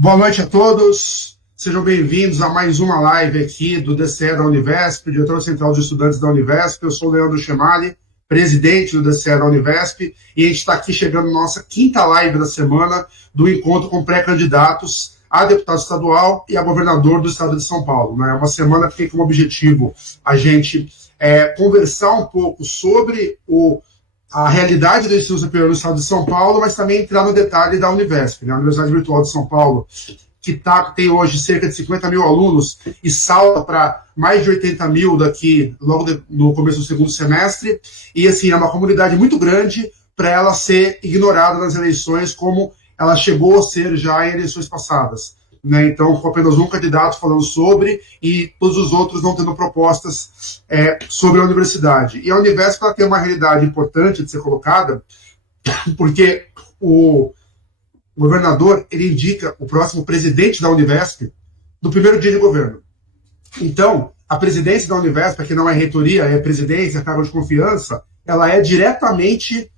Boa noite a todos, sejam bem-vindos a mais uma live aqui do DCE da Univesp, Diretor Central de Estudantes da Univesp. Eu sou o Leandro Chemali, presidente do DCE da Univesp, e a gente está aqui chegando na nossa quinta live da semana do encontro com pré-candidatos a deputado estadual e a governador do estado de São Paulo. É uma semana que tem como objetivo a gente conversar um pouco sobre a realidade do ensino superior no estado de São Paulo, mas também entrar no detalhe da Univesp, a Universidade Virtual de São Paulo, que tem hoje cerca de 50 mil alunos e salta para mais de 80 mil daqui, no começo do segundo semestre, e assim, é uma comunidade muito grande para ela ser ignorada nas eleições, como ela chegou a ser já em eleições passadas. Então, com apenas um candidato falando sobre e todos os outros não tendo propostas sobre a universidade. E a Univesp ela tem uma realidade importante de ser colocada, porque o governador ele indica o próximo presidente da Univesp no primeiro dia de governo. Então, a presidência da Univesp, que não é reitoria, é presidência, cargo de confiança, ela é diretamente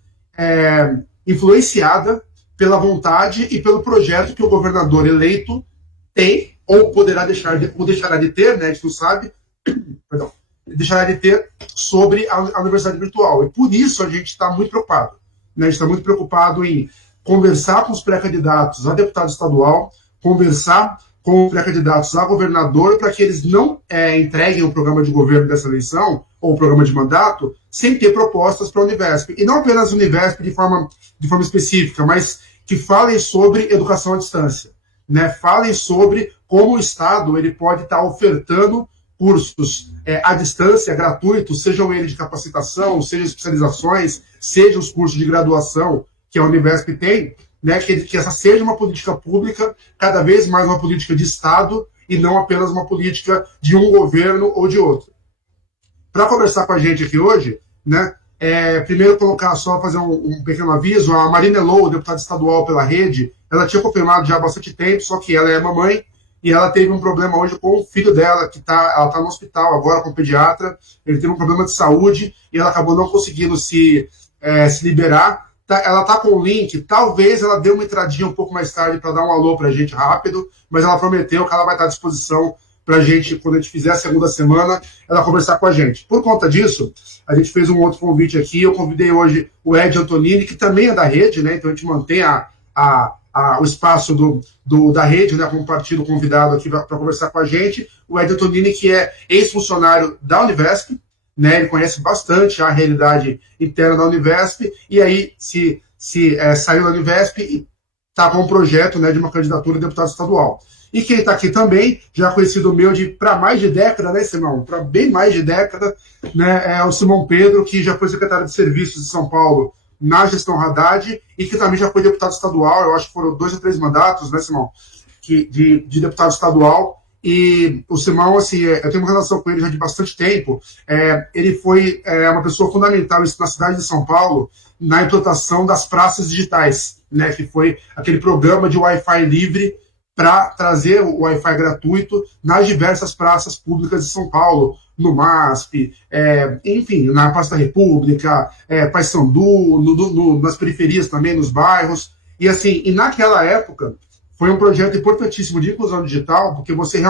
influenciada pela vontade e pelo projeto que o governador eleito tem, ou poderá deixará de ter, né, a gente não sabe, perdão, deixará de ter sobre a Universidade Virtual. E por isso a gente está muito preocupado. Né, a gente está muito preocupado em conversar com os pré-candidatos a deputado estadual, conversar com os pré-candidatos a governador, para que eles não entreguem o programa de governo dessa eleição, ou o programa de mandato, sem ter propostas para a Univesp. E não apenas a Univesp de forma específica, mas que falem sobre educação à distância. Né? Falem sobre como o Estado ele pode estar ofertando cursos à distância, gratuitos, sejam eles de capacitação, sejam especializações, sejam os cursos de graduação que a Univesp tem, né? Que essa seja uma política pública, cada vez mais uma política de Estado e não apenas uma política de um governo ou de outro. Para conversar com a gente aqui hoje, né? Primeiro só fazer um pequeno aviso, a Marina Elou, deputada estadual pela Rede, ela tinha confirmado já há bastante tempo, só que ela é mamãe, e ela teve um problema hoje com o filho dela, ela está no hospital agora com o pediatra, ele teve um problema de saúde, e ela acabou não conseguindo se liberar. Ela está com o link, talvez ela dê uma entradinha um pouco mais tarde para dar um alô para a gente rápido, mas ela prometeu que ela vai estar à disposição para a gente, quando a gente fizer a segunda semana, ela conversar com a gente. Por conta disso, a gente fez um outro convite aqui, eu convidei hoje o Ed Antonini, que também é da Rede, né? Então a gente mantém o espaço da Rede, né, como partido convidado aqui para conversar com a gente. O Ed Antonini, que é ex-funcionário da Univesp, né, ele conhece bastante a realidade interna da Univesp, e aí saiu da Univesp e está com um projeto, né, de uma candidatura a deputado estadual. E quem está aqui também, já conhecido meu para mais de década, né, Simão? Para bem mais de década, né, é o Simão Pedro, que já foi secretário de Serviços de São Paulo na gestão Haddad e que também já foi deputado estadual, eu acho que foram 2 ou 3 mandatos, né, Simão? De deputado estadual. E o Simão, assim, eu tenho uma relação com ele já de bastante tempo. Ele foi uma pessoa fundamental na cidade de São Paulo na implantação das praças digitais, né, que foi aquele programa de Wi-Fi livre para trazer o Wi-Fi gratuito nas diversas praças públicas de São Paulo, no MASP, enfim, na Praça da República, Paissandu, nas periferias também, nos bairros. E assim, naquela época, foi um projeto importantíssimo de inclusão digital, porque você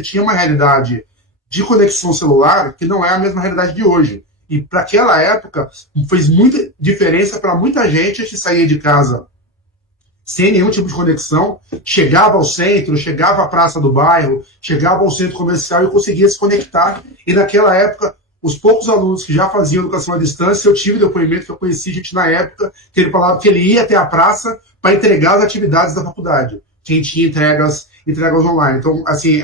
tinha uma realidade de conexão celular que não é a mesma realidade de hoje. E para aquela época, fez muita diferença para muita gente que saía de casa sem nenhum tipo de conexão, chegava ao centro, chegava à praça do bairro, chegava ao centro comercial e conseguia se conectar. E naquela época, os poucos alunos que já faziam educação à distância, eu tive depoimento que eu conheci gente na época, que ele falava que ele ia até a praça para entregar as atividades da faculdade. Quem tinha entregas online. Então, assim,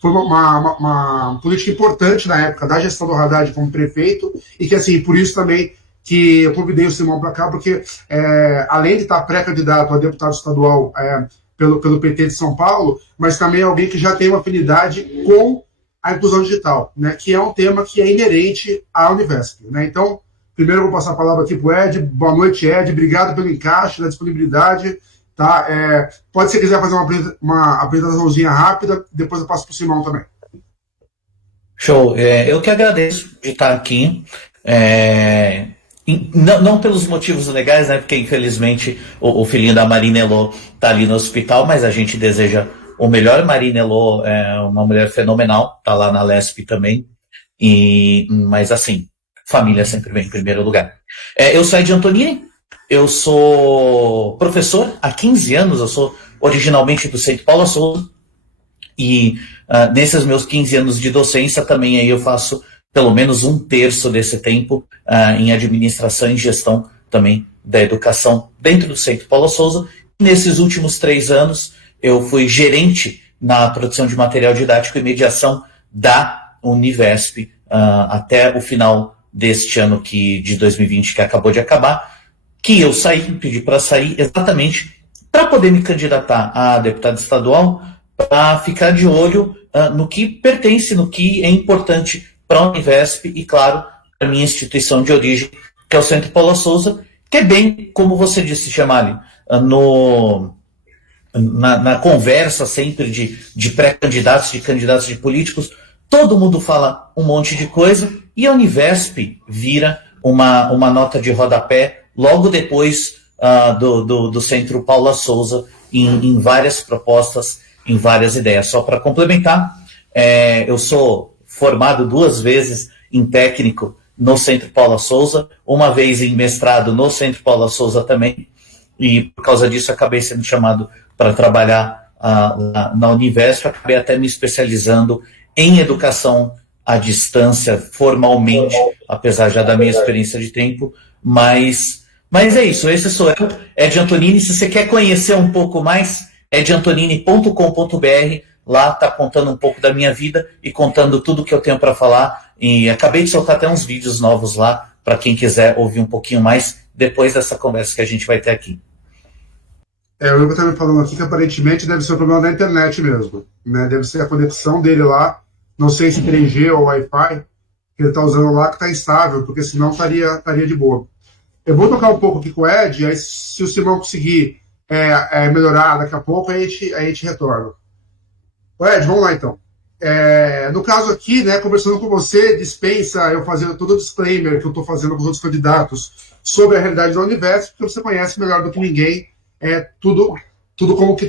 foi uma política importante na época da gestão do Haddad como prefeito, e que, assim, por isso também que eu convidei o Simão para cá, porque além de estar pré-candidato a deputado estadual pelo PT de São Paulo, mas também é alguém que já tem uma afinidade com a inclusão digital, né, que é um tema que é inerente à Univesp. Né? Então, primeiro eu vou passar a palavra aqui para o Ed. Boa noite, Ed. Obrigado pelo encaixe, da disponibilidade. Tá? Pode, se quiser, fazer uma apresentaçãozinha rápida, depois eu passo para o Simão também. Show. Eu que agradeço de estar aqui. Não pelos motivos legais, né? Porque infelizmente o filhinho da Marina Elo tá ali no hospital, mas a gente deseja o melhor. Marina Elo é uma mulher fenomenal, tá lá na Lesp também. Mas assim, família sempre vem em primeiro lugar. Eu sou Ed Antonini, eu sou professor há 15 anos, eu sou originalmente do Centro Paula Souza, e nesses meus 15 anos de docência também aí eu faço pelo menos um terço desse tempo em administração e gestão também da educação dentro do Centro Paula Souza. Nesses últimos 3 anos eu fui gerente na produção de material didático e mediação da Univesp até o final deste ano de 2020, que acabou de acabar, que eu pedi para sair exatamente para poder me candidatar a deputado estadual, para ficar de olho no que pertence, no que é importante para a Univesp e, claro, para a minha instituição de origem, que é o Centro Paula Souza, que é bem, como você disse, Chamali, na conversa sempre de pré-candidatos, de candidatos de políticos, todo mundo fala um monte de coisa e a Univesp vira uma nota de rodapé logo depois do Centro Paula Souza em várias propostas, em várias ideias. Só para complementar, eu sou formado 2 vezes em técnico no Centro Paula Souza, uma vez em mestrado no Centro Paula Souza também, e por causa disso acabei sendo chamado para trabalhar na Univesp, acabei até me especializando em educação à distância formalmente, apesar já da minha experiência de tempo, mas é isso, esse sou eu, Ed Antonini. Se você quer conhecer um pouco mais, edantonini.com.br, lá está contando um pouco da minha vida e contando tudo que eu tenho para falar, e acabei de soltar até uns vídeos novos lá, para quem quiser ouvir um pouquinho mais, depois dessa conversa que a gente vai ter aqui. O Igor está me falando aqui que aparentemente deve ser um problema da internet mesmo, né? Deve ser a conexão dele lá, não sei se 3G ou Wi-Fi, que ele está usando lá, que está instável, porque senão estaria de boa. Eu vou tocar um pouco aqui com o Ed, aí se o Simão conseguir melhorar daqui a pouco, aí a gente retorna. Ed, vamos lá então. No caso aqui, né, conversando com você, dispensa eu fazer todo o disclaimer que eu estou fazendo com os outros candidatos sobre a realidade da Univesp, porque você conhece melhor do que ninguém tudo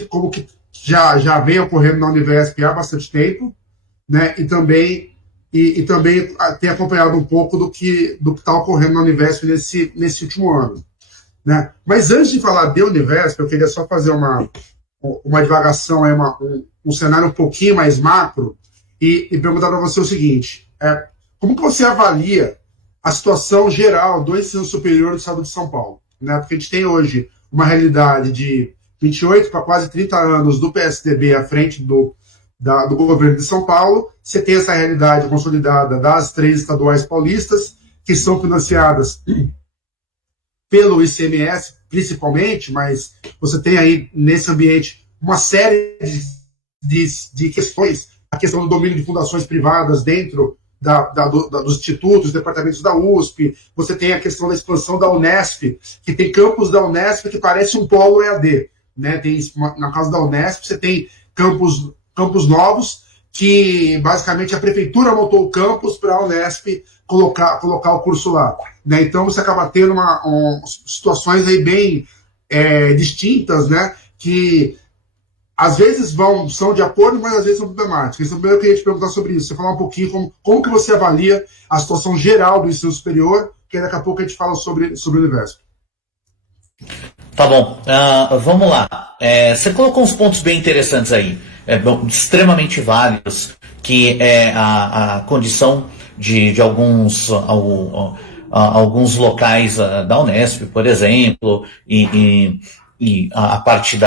como que já vem ocorrendo na Univesp há bastante tempo, né, e também tem acompanhado um pouco do que está ocorrendo na Univesp nesse último ano, né? Mas antes de falar de Univesp, eu queria só fazer uma divagação, um cenário um pouquinho mais macro e perguntar para você o seguinte: como que você avalia a situação geral do ensino superior do estado de São Paulo, né? Porque a gente tem hoje uma realidade de 28 para quase 30 anos do PSDB à frente do governo de São Paulo. Você tem essa realidade consolidada das 3 estaduais paulistas, que são financiadas pelo ICMS, principalmente, mas você tem aí, nesse ambiente, uma série de questões, a questão do domínio de fundações privadas dentro dos institutos, departamentos da USP, você tem a questão da expansão da Unesp, que tem campus da Unesp que parece um polo EAD, né? Na casa da Unesp, você tem campus novos, que basicamente a prefeitura montou o campus para a Unesp colocar o curso lá, né? Então você acaba tendo situações aí bem distintas, né? Que às vezes são de acordo, mas às vezes são problemáticas. Então, primeiro eu queria te perguntar sobre isso, você falar um pouquinho como que você avalia a situação geral do ensino superior, que daqui a pouco a gente fala sobre o Univesp. Tá bom, vamos lá. Você colocou uns pontos bem interessantes aí, extremamente válidos, que é a condição de alguns locais da Unesp, por exemplo, e a parte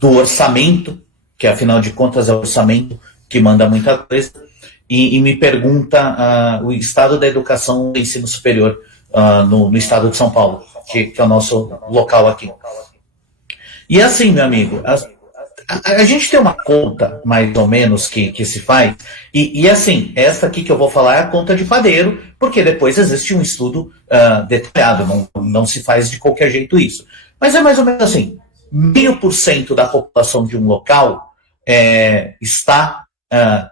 do orçamento, que afinal de contas é o orçamento que manda muita coisa, e me pergunta o estado da educação do ensino superior no estado de São Paulo, que é o nosso local aqui. E assim, meu amigo, a gente tem uma conta, mais ou menos, que se faz, e assim, essa aqui que eu vou falar é a conta de padeiro, porque depois existe um estudo detalhado, não se faz de qualquer jeito isso. Mas é mais ou menos assim, 0,5% da população de um local está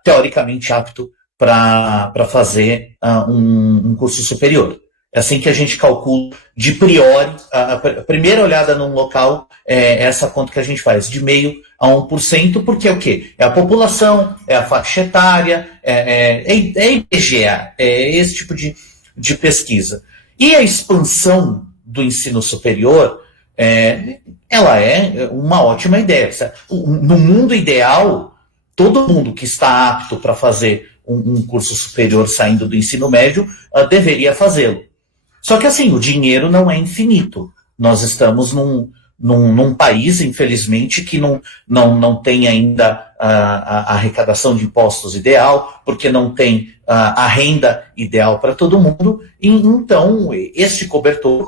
teoricamente apto para fazer um curso superior. É assim que a gente calcula de priori, a primeira olhada num local é essa conta que a gente faz, de meio a 1%, porque é o quê? É a população, é a faixa etária, é IBGE, é esse tipo de pesquisa. E a expansão do ensino superior, ela é uma ótima ideia. No mundo ideal, todo mundo que está apto para fazer um curso superior saindo do ensino médio deveria fazê-lo. Só que assim, o dinheiro não é infinito. Nós estamos num país, infelizmente, que não tem ainda a arrecadação de impostos ideal, porque não tem a renda ideal para todo mundo. E, então, esse cobertor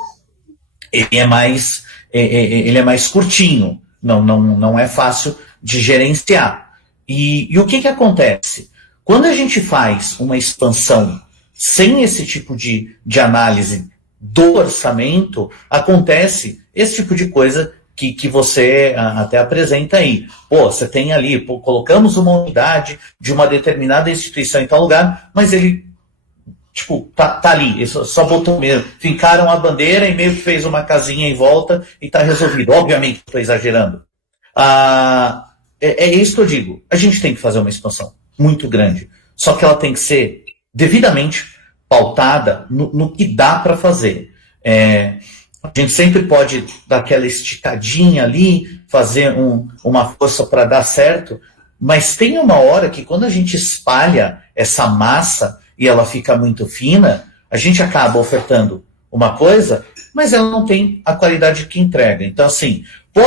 ele é mais curtinho, não é fácil de gerenciar. E o que acontece? Quando a gente faz uma expansão sem esse tipo de análise do orçamento, acontece esse tipo de coisa que você até apresenta aí. Você tem ali, colocamos uma unidade de uma determinada instituição em tal lugar, mas ele, tá ali, só botou mesmo, fincaram a bandeira e meio que fez uma casinha em volta e tá resolvido. Obviamente, estou exagerando. É isso que eu digo. A gente tem que fazer uma expansão muito grande, só que ela tem que ser devidamente pautada no que dá para fazer. A gente sempre pode dar aquela esticadinha ali, fazer uma força para dar certo, mas tem uma hora que quando a gente espalha essa massa e ela fica muito fina, a gente acaba ofertando uma coisa, mas ela não tem a qualidade que entrega. Então, assim,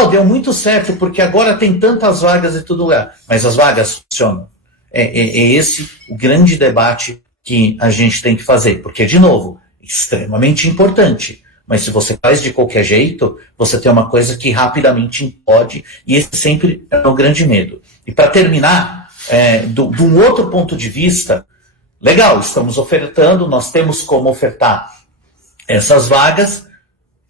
deu muito certo porque agora tem tantas vagas e tudo lá, mas as vagas funcionam. É esse o grande debate que a gente tem que fazer, porque, de novo, extremamente importante, mas se você faz de qualquer jeito, você tem uma coisa que rapidamente implode, e esse sempre é o grande medo. E para terminar, de um outro ponto de vista, legal, estamos ofertando, nós temos como ofertar essas vagas,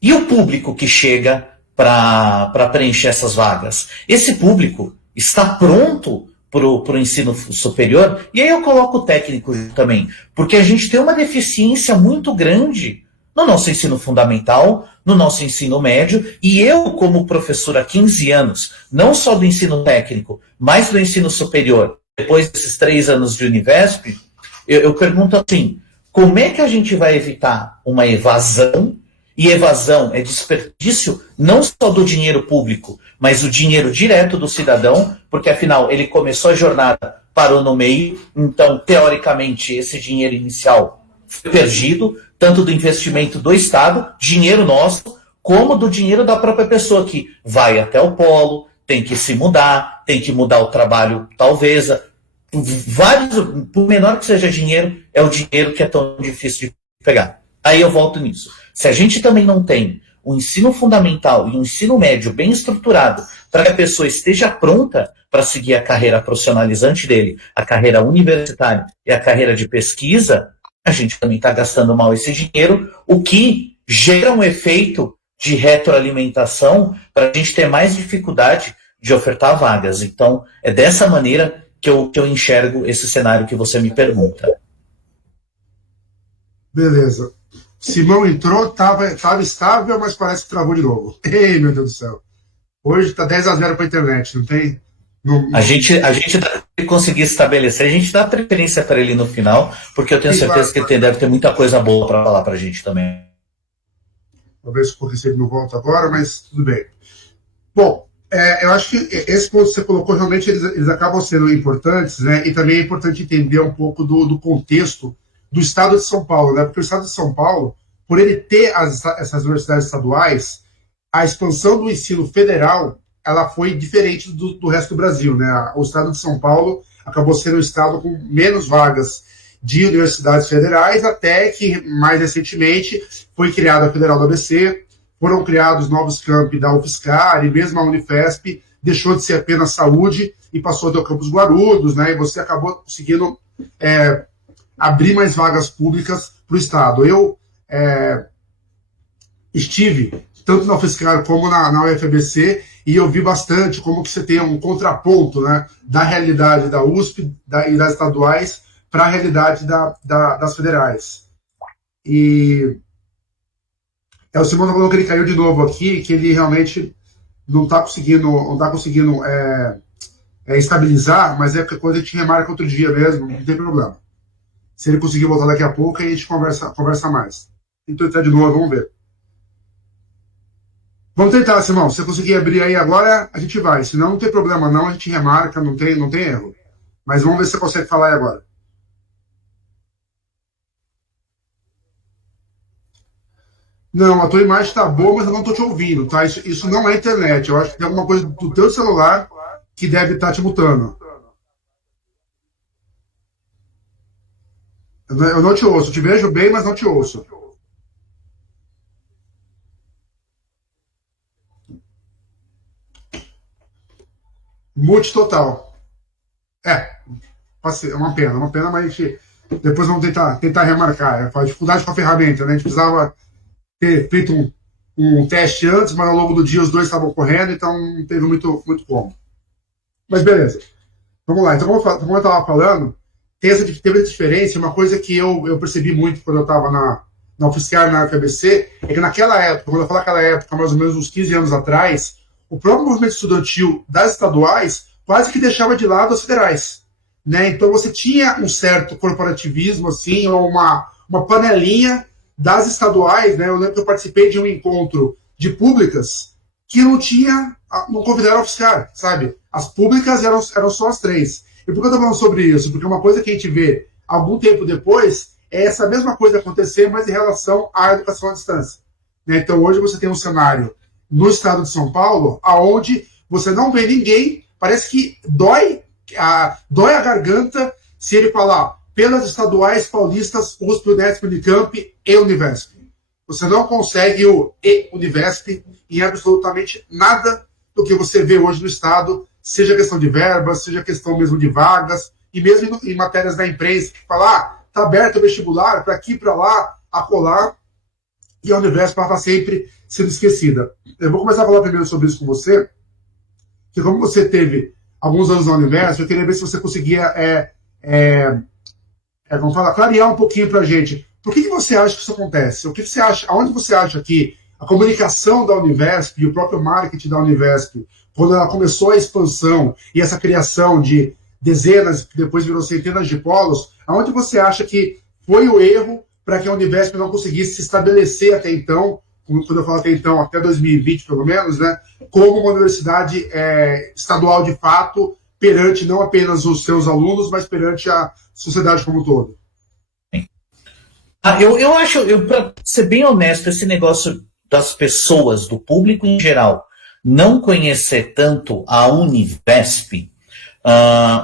e o público que chega para preencher essas vagas? Esse público está pronto para o ensino superior? E aí eu coloco o técnico também, porque a gente tem uma deficiência muito grande no nosso ensino fundamental, no nosso ensino médio, e eu, como professor há 15 anos, não só do ensino técnico, mas do ensino superior, depois desses 3 anos de Univesp, eu pergunto assim, como é que a gente vai evitar uma evasão? E evasão é desperdício não só do dinheiro público, mas o dinheiro direto do cidadão, porque afinal ele começou a jornada, parou no meio, então teoricamente esse dinheiro inicial foi perdido, tanto do investimento do Estado, dinheiro nosso, como do dinheiro da própria pessoa que vai até o polo, tem que se mudar, tem que mudar o trabalho talvez, por menor que seja dinheiro, é o dinheiro que é tão difícil de pegar. Aí eu volto nisso. Se a gente também não tem um ensino fundamental e um ensino médio bem estruturado para que a pessoa esteja pronta para seguir a carreira profissionalizante dele, a carreira universitária e a carreira de pesquisa, a gente também está gastando mal esse dinheiro, o que gera um efeito de retroalimentação para a gente ter mais dificuldade de ofertar vagas. Então, é dessa maneira que eu enxergo esse cenário que você me pergunta. Beleza. Simão entrou, estava estável, mas parece que travou de novo. Ei, meu Deus do céu. Hoje está 10-0 para a internet, não tem? A gente conseguir estabelecer, a gente dá preferência para ele no final, porque eu tenho certeza que ele deve ter muita coisa boa para falar para a gente também. Talvez o Receio não volta agora, mas tudo bem. Bom, eu acho que esse ponto que você colocou, realmente eles acabam sendo importantes, né? E também é importante entender um pouco do contexto do Estado de São Paulo, né? Porque o Estado de São Paulo, por ele ter essas universidades estaduais, a expansão do ensino federal ela foi diferente do resto do Brasil, né? O Estado de São Paulo acabou sendo um estado com menos vagas de universidades federais, até que, mais recentemente, foi criada a Federal do ABC, foram criados novos campi da UFSCar, e mesmo a Unifesp deixou de ser apenas saúde e passou a ter o campus Guarulhos, né? E você acabou conseguindo abrir mais vagas públicas para o Estado. Eu estive tanto na UFSCar como na UFABC, e eu vi bastante como que você tem um contraponto, né, da realidade da USP e das estaduais para a realidade das federais. E O Simão falou que ele caiu de novo aqui, que ele realmente não está conseguindo estabilizar, mas é porque coisa a gente remarca outro dia mesmo, não tem problema. Se ele conseguir voltar daqui a pouco, aí a gente conversa mais. Então entrar de novo, vamos ver. Vamos tentar, Simão. Se você conseguir abrir aí agora, a gente vai. Se não, não tem problema não, a gente remarca, não tem erro. Mas vamos ver se você consegue falar aí agora. Não, a tua imagem está boa, mas eu não estou te ouvindo, tá? Isso não é internet. Eu acho que tem alguma coisa do teu celular que deve estar te mutando. Eu não te ouço. Eu te vejo bem, mas não te ouço. Mute total. É, é uma pena, mas a gente, depois vamos tentar remarcar. É a dificuldade com a ferramenta, né? A gente precisava ter feito um teste antes, mas ao longo do dia os dois estavam correndo, então não teve muito como. Mas beleza. Vamos lá. Então, como eu estava falando, teve essa diferença. Uma coisa que eu percebi muito quando eu estava na UFSCar, na FABC, é que naquela época, quando eu falo aquela época, mais ou menos uns 15 anos atrás, o próprio movimento estudantil das estaduais quase que deixava de lado as federais. Né? Então você tinha um certo corporativismo, assim, ou uma panelinha das estaduais. Né? Eu lembro que eu participei de um encontro de públicas que não convidaram a UFSCar, sabe? As públicas eram só as três. E por que eu estou falando sobre isso? Porque uma coisa que a gente vê algum tempo depois é essa mesma coisa acontecer, mas em relação à educação à distância. Né? Então hoje você tem um cenário no estado de São Paulo, aonde você não vê ninguém, parece que dói a garganta se ele falar pelas estaduais paulistas, USP, Unesp, Unicamp e Univesp. Você não consegue o Univesp em absolutamente nada do que você vê hoje no estado, seja questão de verbas, seja questão mesmo de vagas, e mesmo em matérias da imprensa, que fala, tá aberto o vestibular, para aqui, para lá, acolá, e a Univesp está sempre sendo esquecida. Eu vou começar a falar primeiro sobre isso com você, que como você teve alguns anos na Univesp, eu queria ver se você conseguia vamos falar, clarear um pouquinho para a gente. Por que você acha que isso acontece? O que você acha? Aonde você acha que a comunicação da Univesp e o próprio marketing da Univesp, quando ela começou a expansão e essa criação de dezenas, que depois virou centenas de polos, aonde você acha que foi o erro para que a Univesp não conseguisse se estabelecer até então, quando eu falo até então, até 2020 pelo menos, né, como uma universidade estadual de fato, perante não apenas os seus alunos, mas perante a sociedade como um todo? Eu acho, para ser bem honesto, esse negócio das pessoas, do público em geral, não conhecer tanto a Univesp,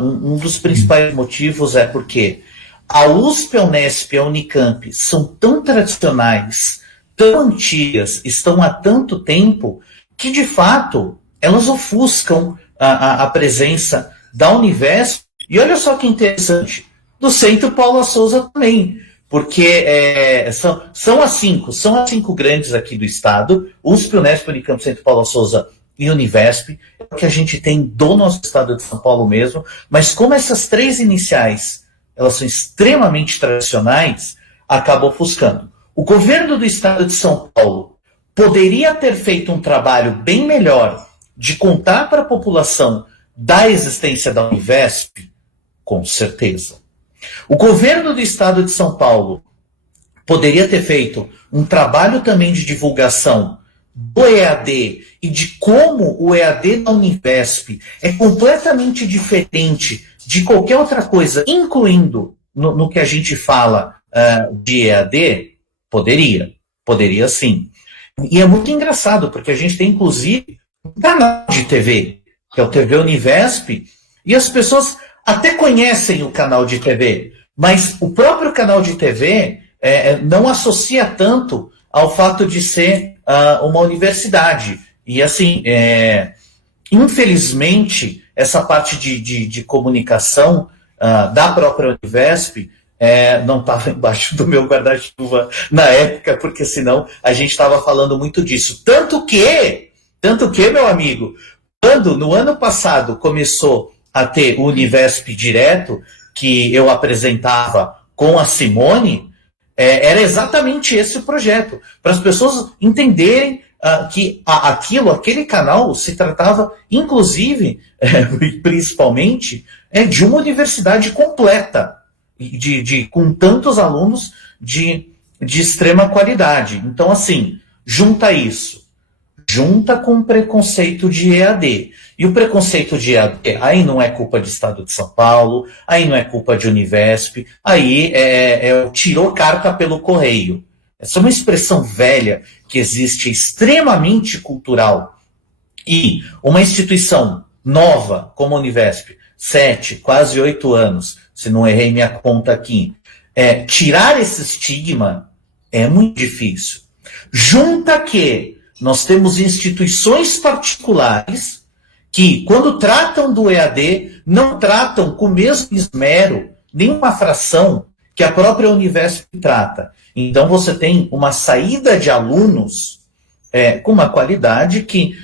um dos principais motivos é porque a USP, a Unesp e a Unicamp são tão tradicionais, tão antigas, estão há tanto tempo, que de fato elas ofuscam a presença da Univesp. E olha só que interessante, do Centro Paula Souza também, porque são as cinco grandes aqui do estado, USP, Unesp, Unicamp, Centro Paula Souza e Univesp, é o que a gente tem do nosso estado de São Paulo mesmo, mas como essas três iniciais, elas são extremamente tradicionais, acaba ofuscando. O governo do estado de São Paulo poderia ter feito um trabalho bem melhor de contar para a população da existência da Univesp, com certeza. O governo do estado de São Paulo poderia ter feito um trabalho também de divulgação do EAD e de como o EAD da Univesp é completamente diferente de qualquer outra coisa, incluindo no que a gente fala de EAD. Poderia sim. E é muito engraçado, porque a gente tem inclusive um canal de TV, que é o TV Univesp, e as pessoas até conhecem o canal de TV, mas o próprio canal de TV não associa tanto ao fato de ser uma universidade. E assim, infelizmente, essa parte de comunicação da própria Univesp não estava embaixo do meu guarda-chuva na época, porque senão a gente estava falando muito disso. Tanto que, meu amigo, quando no ano passado começou a ter o Univesp Direto, que eu apresentava com a Simone, Era exatamente esse o projeto, para as pessoas entenderem que aquele canal se tratava, inclusive, principalmente, de uma universidade completa, com tantos alunos de extrema qualidade. Então, assim, junta isso. Junta com o preconceito de EAD. E o preconceito de EAD, aí não é culpa do Estado de São Paulo, aí não é culpa de Univesp, aí tirou carta pelo correio. Essa é uma expressão velha que existe, extremamente cultural. E uma instituição nova, como a Univesp, 7, quase 8 anos, se não errei minha conta aqui, tirar esse estigma é muito difícil. Junta que nós temos instituições particulares que, quando tratam do EAD, não tratam com o mesmo esmero, nenhuma fração que a própria Univesp trata. Então você tem uma saída de alunos com uma qualidade que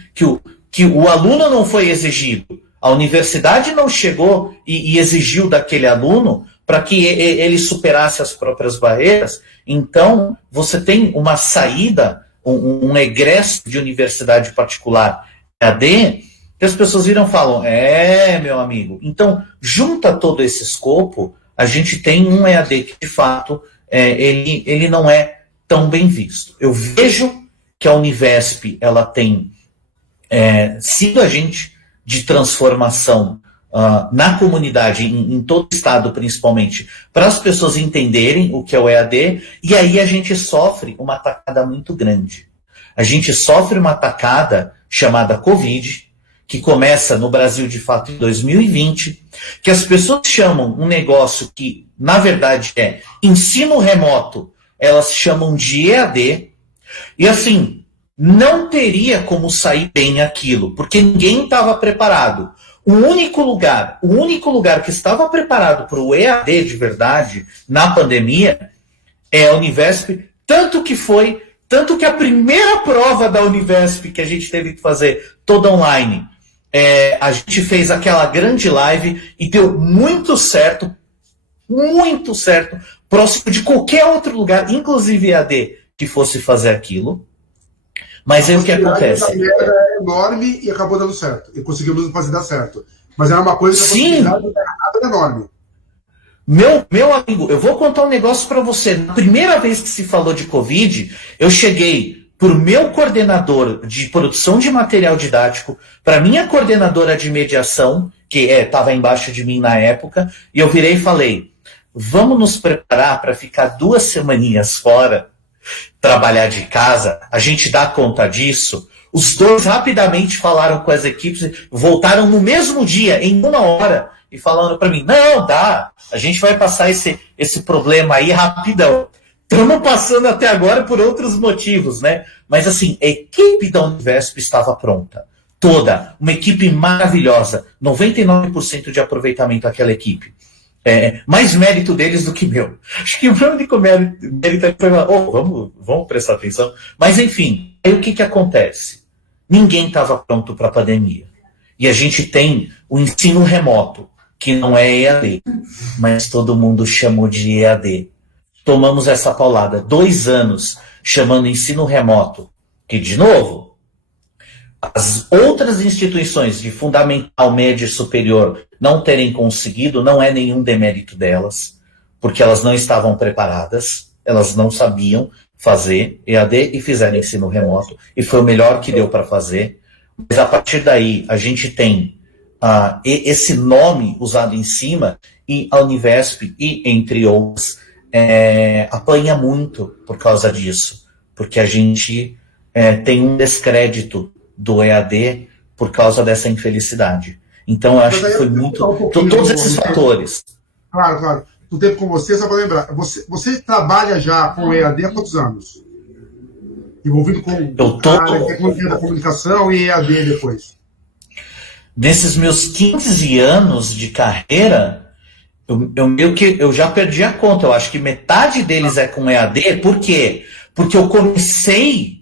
o aluno não foi exigido. A universidade não chegou e exigiu daquele aluno para que ele superasse as próprias barreiras. Então, você tem uma saída, um egresso de universidade particular EAD, que as pessoas viram e falam, meu amigo. Então, junta todo esse escopo, a gente tem um EAD que, de fato, ele não é tão bem visto. Eu vejo que a Univesp ela tem sido agente de transformação na comunidade, em todo o estado principalmente, para as pessoas entenderem o que é o EAD, e aí a gente sofre uma tacada muito grande. A gente sofre uma tacada chamada Covid, que começa no Brasil de fato em 2020, que as pessoas chamam um negócio que, na verdade, é ensino remoto, elas chamam de EAD, e assim, não teria como sair bem aquilo, porque ninguém estava preparado. O único lugar que estava preparado para o EAD de verdade, na pandemia, é a Univesp, tanto que a primeira prova da Univesp que a gente teve que fazer toda online, a gente fez aquela grande live e deu muito certo, próximo de qualquer outro lugar, inclusive EAD, que fosse fazer aquilo. Mas aí o que acontece? A merda é enorme e acabou dando certo. E conseguimos fazer dar certo. Mas era uma coisa que a possibilidade de dar errado era enorme. Meu amigo, eu vou contar um negócio para você. Na primeira vez que se falou de Covid, eu cheguei pro meu coordenador de produção de material didático, para minha coordenadora de mediação, que estava embaixo de mim na época, e eu virei e falei, vamos nos preparar para ficar 2 semaninhas fora, trabalhar de casa, a gente dá conta disso. Os dois rapidamente falaram com as equipes, voltaram no mesmo dia, em 1 hora, e falaram para mim, não, dá, a gente vai passar esse problema aí rapidão. Estamos passando até agora por outros motivos, né? Mas assim, a equipe da Univesp estava pronta. Toda, uma equipe maravilhosa, 99% de aproveitamento aquela equipe. Mais mérito deles do que meu. Acho que o meu único mérito foi vamos prestar atenção. Mas enfim, aí o que acontece? Ninguém estava pronto para a pandemia. E a gente tem o ensino remoto, que não é EAD, mas todo mundo chamou de EAD. Tomamos essa paulada, 2 anos chamando ensino remoto, que, de novo, as outras instituições de fundamental, médio e superior não terem conseguido, não é nenhum demérito delas, porque elas não estavam preparadas, elas não sabiam fazer EAD e fizeram ensino remoto, e foi o melhor que deu para fazer. Mas a partir daí, a gente tem esse nome usado em cima, e a Univesp, e entre outros, apanha muito por causa disso, porque a gente tem um descrédito do EAD por causa dessa infelicidade. Então, eu acho que foi muito... todos esses fatores. Claro. No tempo com você, só para lembrar, você trabalha já com EAD há quantos anos? Envolvido com tecnologia da comunicação e EAD depois? Nesses meus 15 anos de carreira, eu já perdi a conta. Eu acho que metade deles é com EAD. Por quê? Porque eu comecei...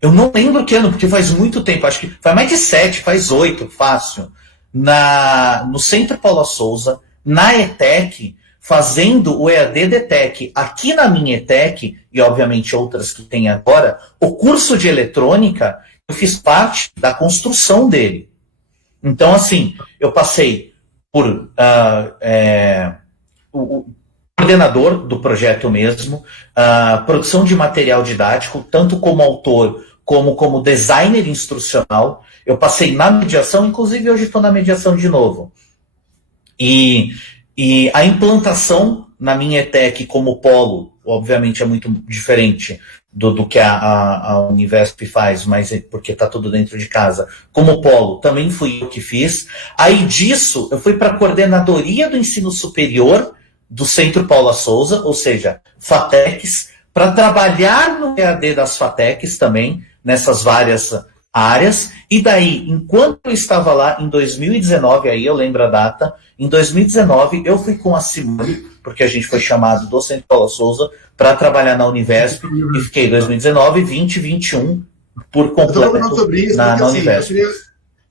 Eu não lembro que ano, porque faz muito tempo. Acho que faz mais de 7, faz 8, fácil. No Centro Paula Souza, na ETEC, fazendo o EAD da ETEC. Aqui na minha ETEC, e obviamente outras que tem agora, o curso de eletrônica, eu fiz parte da construção dele. Então, assim, eu passei por o coordenador do projeto mesmo, produção de material didático, tanto como autor como designer instrucional. Eu passei na mediação, inclusive hoje estou na mediação de novo. E a implantação na minha ETEC como polo, obviamente é muito diferente do que a Univesp faz, mas porque está tudo dentro de casa. Como polo, também fui eu que fiz. Aí disso, eu fui para a coordenadoria do ensino superior do Centro Paula Souza, ou seja, FATECs, para trabalhar no EAD das FATECs também, nessas várias áreas. E daí, enquanto eu estava lá, em 2019, aí eu lembro a data, em 2019 eu fui com a Simone, porque a gente foi chamado do Centro Paula Souza para trabalhar na Univesp, e fiquei 2019, 20, 21 por completo sobre isso, na assim, Univesp. Eu queria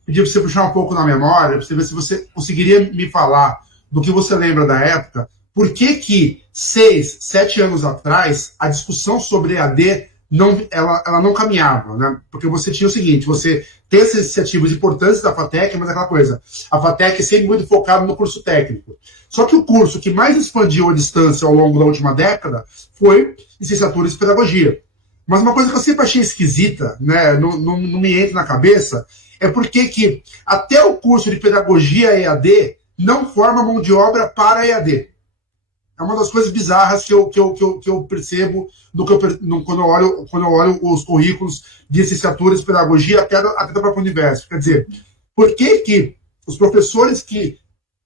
pedir para você puxar um pouco na memória, para você ver se você conseguiria me falar do que você lembra da época. Por que 6, 7 anos atrás a discussão sobre EAD ela não caminhava, né? Porque você tinha o seguinte, você tem essas iniciativas importantes da FATEC, mas é aquela coisa, a FATEC é sempre muito focada no curso técnico. Só que o curso que mais expandiu a distância ao longo da última década foi licenciatura em pedagogia. Mas uma coisa que eu sempre achei esquisita, né, não me entra na cabeça, é porque que até o curso de pedagogia EAD não forma mão de obra para EAD. É uma das coisas bizarras que eu percebo quando eu olho os currículos de licenciatura de pedagogia até da própria Univesp. Quer dizer, por que os professores que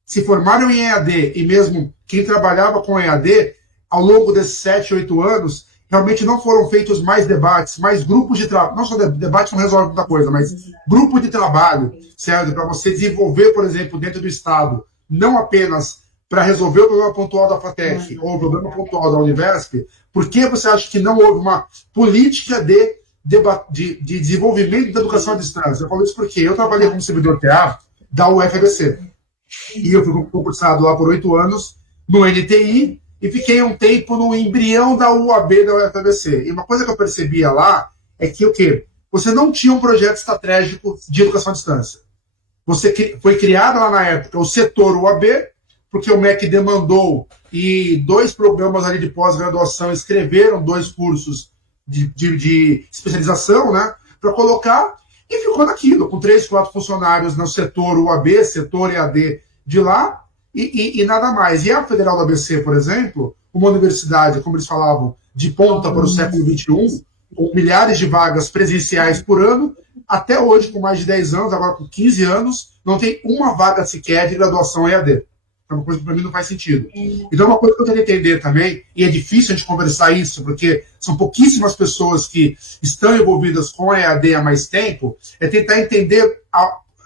se formaram em EAD e mesmo quem trabalhava com EAD, ao longo desses 7, 8 anos, realmente não foram feitos mais debates, mais grupos de trabalho. Não só debate não resolve muita coisa, mas grupo de trabalho, certo? Para você desenvolver, por exemplo, dentro do Estado, não apenas para resolver o problema pontual da FATEC ou o problema pontual da Univesp, por que você acha que não houve uma política de desenvolvimento da educação à distância? Eu falo isso porque eu trabalhei como servidor TA da UFABC. E eu fui concursado lá por 8 anos no NTI e fiquei um tempo no embrião da UAB da UFABC. E uma coisa que eu percebia lá é que o quê? Você não tinha um projeto estratégico de educação à distância. Foi criado lá na época o setor UAB, porque o MEC demandou, e 2 programas ali de pós-graduação escreveram 2 cursos de especialização, né, para colocar, e ficou naquilo, com 3, 4 funcionários no setor UAB, setor EAD de lá, e nada mais. E a Federal do ABC, por exemplo, uma universidade, como eles falavam, de ponta para o século XXI, com milhares de vagas presenciais por ano, até hoje, com mais de 10 anos, agora com 15 anos, não tem uma vaga sequer de graduação EAD. É uma coisa que para mim não faz sentido. Então, uma coisa que eu quero entender também, e é difícil a gente conversar isso, porque são pouquíssimas pessoas que estão envolvidas com a EAD há mais tempo, é tentar entender,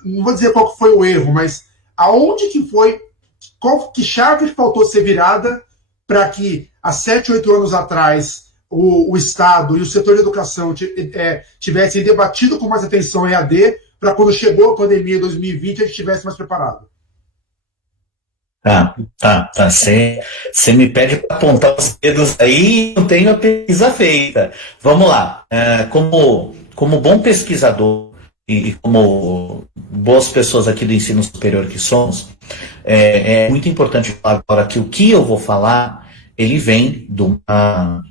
não vou dizer qual que foi o erro, mas aonde que foi, que chave que faltou ser virada para que há 7, 8 anos atrás o Estado e o setor de educação tivessem debatido com mais atenção a EAD, para quando chegou a pandemia em 2020 a gente estivesse mais preparado. Tá. Você me pede para apontar os dedos aí, não tenho a pesquisa feita. Vamos lá. Como bom pesquisador e como boas pessoas aqui do ensino superior que somos, é muito importante falar agora que o que eu vou falar, ele vem de uma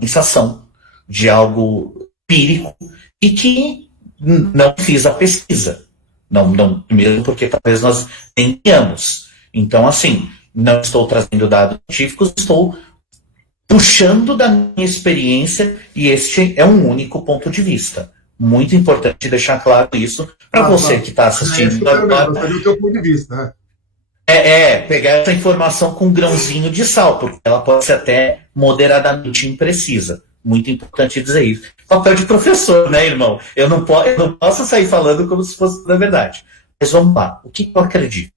sensação, de algo empírico, e que não fiz a pesquisa. Não mesmo porque talvez nós tenhamos. Então, assim, não estou trazendo dados científicos, estou puxando da minha experiência, e este é um único ponto de vista. Muito importante deixar claro isso para você que está assistindo. O teu ponto de vista, né? Pegar essa informação com um grãozinho de sal, porque ela pode ser até moderadamente imprecisa. Muito importante dizer isso. Papel de professor, né, irmão? Eu não posso sair falando como se fosse da verdade. Mas vamos lá. O que eu acredito?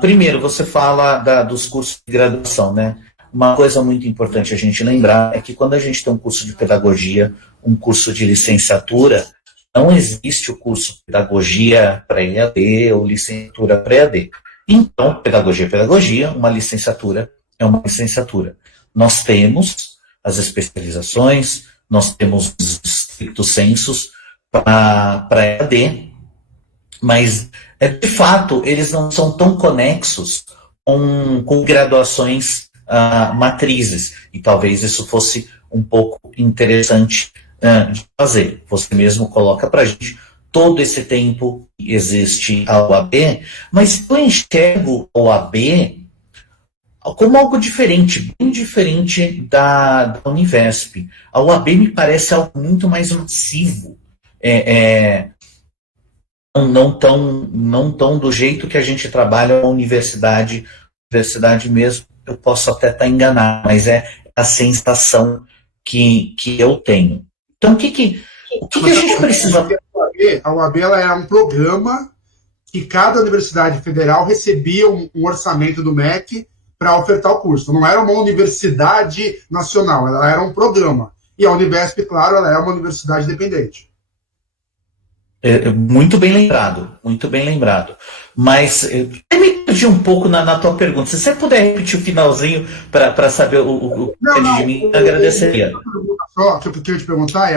Primeiro, você fala dos cursos de graduação, né? Uma coisa muito importante a gente lembrar é que quando a gente tem um curso de pedagogia, um curso de licenciatura, não existe o curso de pedagogia para EAD ou licenciatura para EAD. Então, pedagogia é pedagogia, uma licenciatura é uma licenciatura. Nós temos as especializações, nós temos os stricto sensus para EAD, mas, de fato, eles não são tão conexos com graduações matrizes, e talvez isso fosse um pouco interessante de fazer. Você mesmo coloca para a gente todo esse tempo que existe a OAB, mas eu enxergo a OAB como algo diferente, bem diferente da Univesp. A OAB me parece algo muito mais massivo, não tão do jeito que a gente trabalha na universidade mesmo. Eu posso até estar enganado, mas é a sensação que eu tenho. Então, o que a gente precisa... A OAB ela era um programa que cada universidade federal recebia um orçamento do MEC para ofertar o curso. Não era uma universidade nacional, ela era um programa. E a Univesp, claro, ela é uma universidade independente. Muito bem lembrado, muito bem lembrado. Mas eu me perdi um pouco na tua pergunta. Se você puder repetir o finalzinho para saber o que é de mim, eu agradeceria. Só que eu queria te perguntar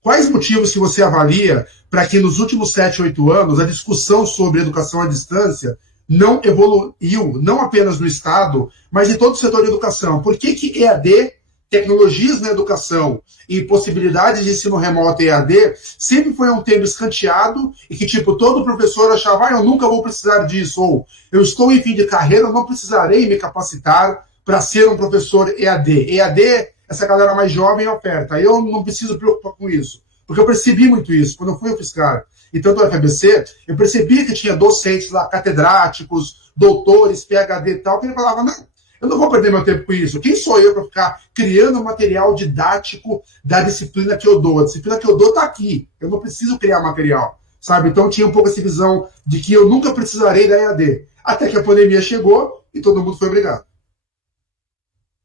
quais motivos que você avalia para que nos últimos 7, 8 anos a discussão sobre educação à distância não evoluiu, não apenas no Estado, mas em todo o setor de educação? Por que EAD, tecnologias na educação e possibilidades de ensino remoto EAD sempre foi um tema escanteado e que, tipo, todo professor achava, eu nunca vou precisar disso, ou eu estou em fim de carreira, eu não precisarei me capacitar para ser um professor EAD. EAD, essa galera mais jovem oferta, eu não preciso preocupar com isso, porque eu percebi muito isso quando eu fui fiscal. E tanto no FABC, eu percebi que tinha docentes lá, catedráticos, doutores, PhD e tal, que ele falava, não, eu não vou perder meu tempo com isso. Quem sou eu para ficar criando material didático da disciplina que eu dou? A disciplina que eu dou está aqui. Eu não preciso criar material, sabe? Então tinha um pouco essa visão de que eu nunca precisarei da EAD. Até que a pandemia chegou e todo mundo foi obrigado.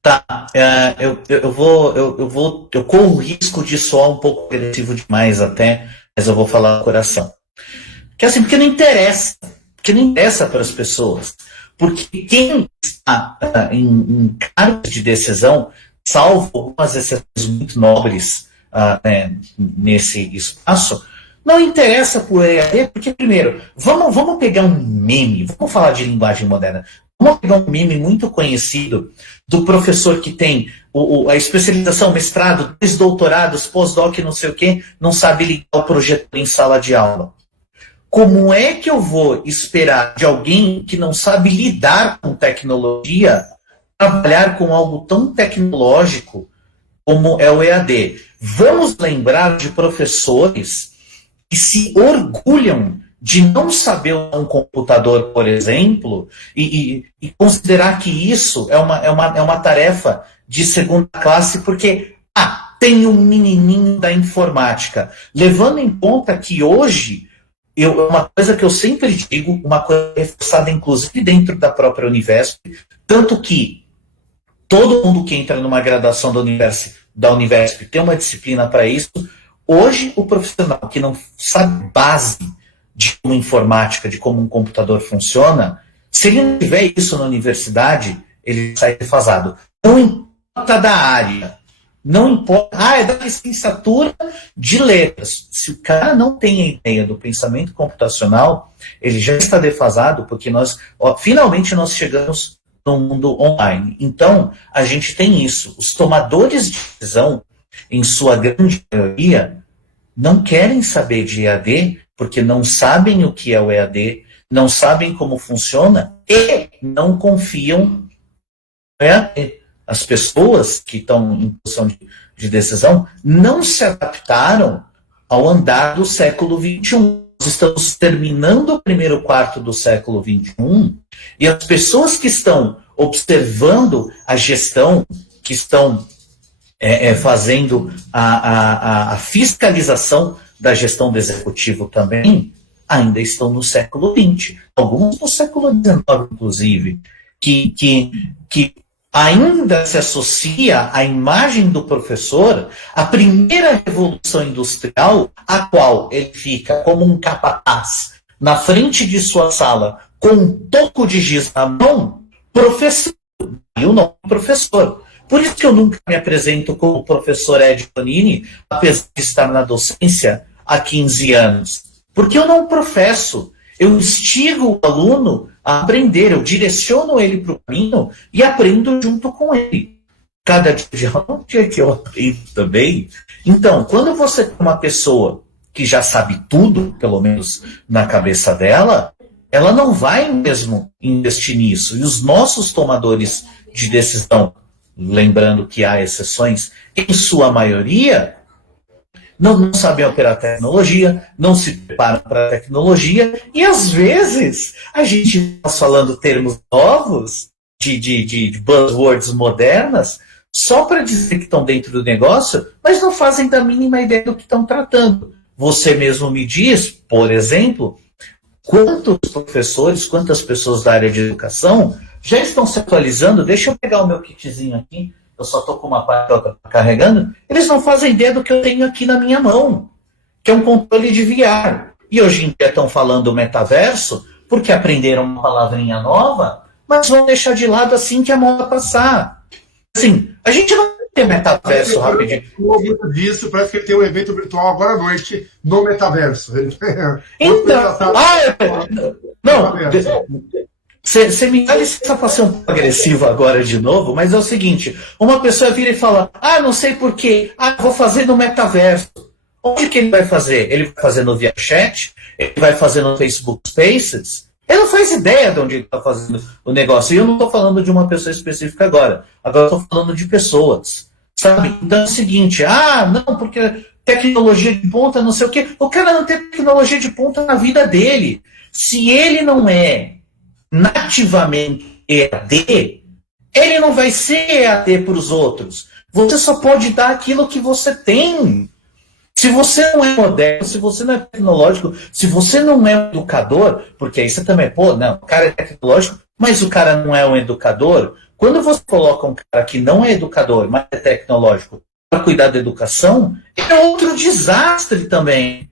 Tá, eu corro o risco de soar um pouco agressivo demais até, mas eu vou falar do coração. Porque não interessa para as pessoas. Porque quem está em cargos de decisão, salvo algumas exceções muito nobres nesse espaço, não interessa por EAD, porque, primeiro, vamos pegar um meme, vamos falar de linguagem moderna, vamos pegar um meme muito conhecido do professor que tem a especialização, mestrado, 2 doutorados, pós-doc, não sei o quê, não sabe ligar o projetor em sala de aula. Como é que eu vou esperar de alguém que não sabe lidar com tecnologia trabalhar com algo tão tecnológico como é o EAD? Vamos lembrar de professores que se orgulham de não saber um computador, por exemplo, e considerar que isso é uma tarefa de segunda classe, porque tem um menininho da informática. Levando em conta que hoje, uma coisa que eu sempre digo, uma coisa reforçada inclusive dentro da própria Univesp, tanto que todo mundo que entra numa graduação da Univesp tem uma disciplina para isso. Hoje, o profissional que não sabe base de como informática, de como um computador funciona, se ele não tiver isso na universidade, ele sai defasado. Não importa da área, não importa, é da licenciatura de letras. Se o cara não tem a ideia do pensamento computacional, ele já está defasado, porque finalmente nós chegamos no mundo online. Então, a gente tem isso. Os tomadores de decisão, em sua grande maioria, não querem saber de EAD, porque não sabem o que é o EAD, não sabem como funciona e não confiam no EAD. As pessoas que estão em posição de decisão não se adaptaram ao andar do século XXI. Nós estamos terminando o primeiro quarto do século XXI e as pessoas que estão observando a gestão, que estão fazendo a fiscalização da gestão do executivo também, ainda estão no século XX. Alguns no século XIX, inclusive, que ainda se associa à imagem do professor à primeira revolução industrial, a qual ele fica como um capataz na frente de sua sala com um toco de giz na mão, professor, e o nome professor. Por isso que eu nunca me apresento como professor Ed Bonini, apesar de estar na docência há 15 anos. Porque eu não professo, eu instigo o aluno a aprender, eu direciono ele para o caminho e aprendo junto com ele. Cada dia é um dia que eu aprendo também. Então, quando você tem uma pessoa que já sabe tudo, pelo menos na cabeça dela, ela não vai mesmo investir nisso. E os nossos tomadores de decisão, lembrando que há exceções, em sua maioria, não sabem operar tecnologia, não se preparam para a tecnologia, e às vezes a gente está falando termos novos, de buzzwords modernas, só para dizer que estão dentro do negócio, mas não fazem da mínima ideia do que estão tratando. Você mesmo me diz, por exemplo, quantos professores, quantas pessoas da área de educação já estão se atualizando. Deixa eu pegar o meu kitzinho aqui, eu só estou com uma parte carregando. Eles não fazem ideia do que eu tenho aqui na minha mão, que é um controle de VR. E hoje em dia estão falando metaverso porque aprenderam uma palavrinha nova, mas vão deixar de lado assim que a moda passar. Assim, a gente não tem metaverso rapidinho. Disso, parece que ele tem um evento virtual agora à noite no metaverso. Então, não, você me dá licença para ser um pouco agressivo agora de novo, mas é o seguinte, uma pessoa vira e fala, não sei porquê, vou fazer no metaverso. Onde que ele vai fazer? Ele vai fazer no ViaChat? Ele vai fazer no Facebook Spaces? Ele não faz ideia de onde ele está fazendo o negócio. E eu não estou falando de uma pessoa específica agora. Agora eu estou falando de pessoas. Sabe? Então é o seguinte, não, porque tecnologia de ponta, não sei o quê. O cara não tem tecnologia de ponta na vida dele. Se ele não é nativamente EAD, ele não vai ser EAD para os outros. Você só pode dar aquilo que você tem. Se você não é moderno, se você não é tecnológico, se você não é um educador, porque aí você também, o cara é tecnológico, mas o cara não é um educador. Quando você coloca um cara que não é educador, mas é tecnológico, para cuidar da educação, é outro desastre também.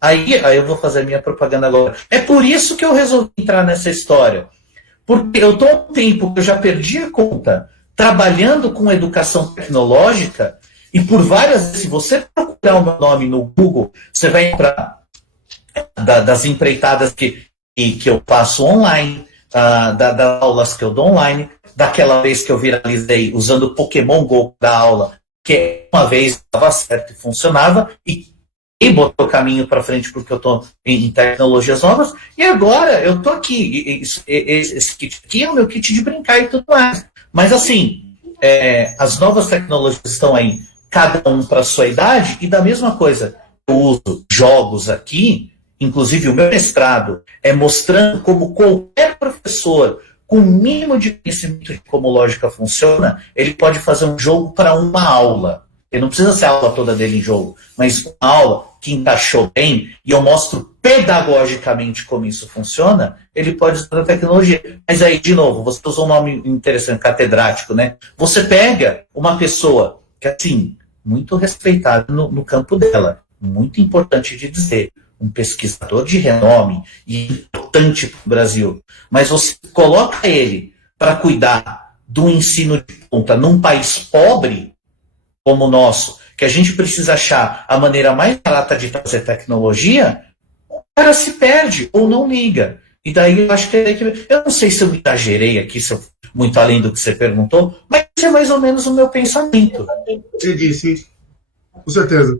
Aí eu vou fazer a minha propaganda agora. É por isso que eu resolvi entrar nessa história. Porque eu estou há um tempo que eu já perdi a conta trabalhando com educação tecnológica. E por várias vezes, se você procurar o meu nome no Google, você vai entrar das empreitadas que eu faço online, das aulas que eu dou online, daquela vez que eu viralizei usando o Pokémon GO da aula, que uma vez estava certo e funcionava, e botou o caminho para frente porque eu estou em tecnologias novas, e agora eu estou aqui. Esse kit aqui é o meu kit de brincar e tudo mais. Mas assim, as novas tecnologias estão aí, cada um para a sua idade, e da mesma coisa, eu uso jogos aqui, inclusive o meu mestrado, mostrando como qualquer professor com o mínimo de conhecimento de como lógica funciona, ele pode fazer um jogo para uma aula. Ele não precisa ser a aula toda dele em jogo, mas uma aula que encaixou bem, e eu mostro pedagogicamente como isso funciona, ele pode usar a tecnologia. Mas aí, de novo, você usou um nome interessante, catedrático, né? Você pega uma pessoa que, assim, muito respeitada no campo dela, muito importante de dizer, um pesquisador de renome e importante para o Brasil, mas você coloca ele para cuidar do ensino de ponta num país pobre como o nosso, que a gente precisa achar a maneira mais barata de trazer tecnologia, o cara se perde ou não liga. E daí eu acho que eu não sei se eu exagerei aqui, se eu muito além do que você perguntou, mas é mais ou menos o meu pensamento. Entendi, sim. Com certeza.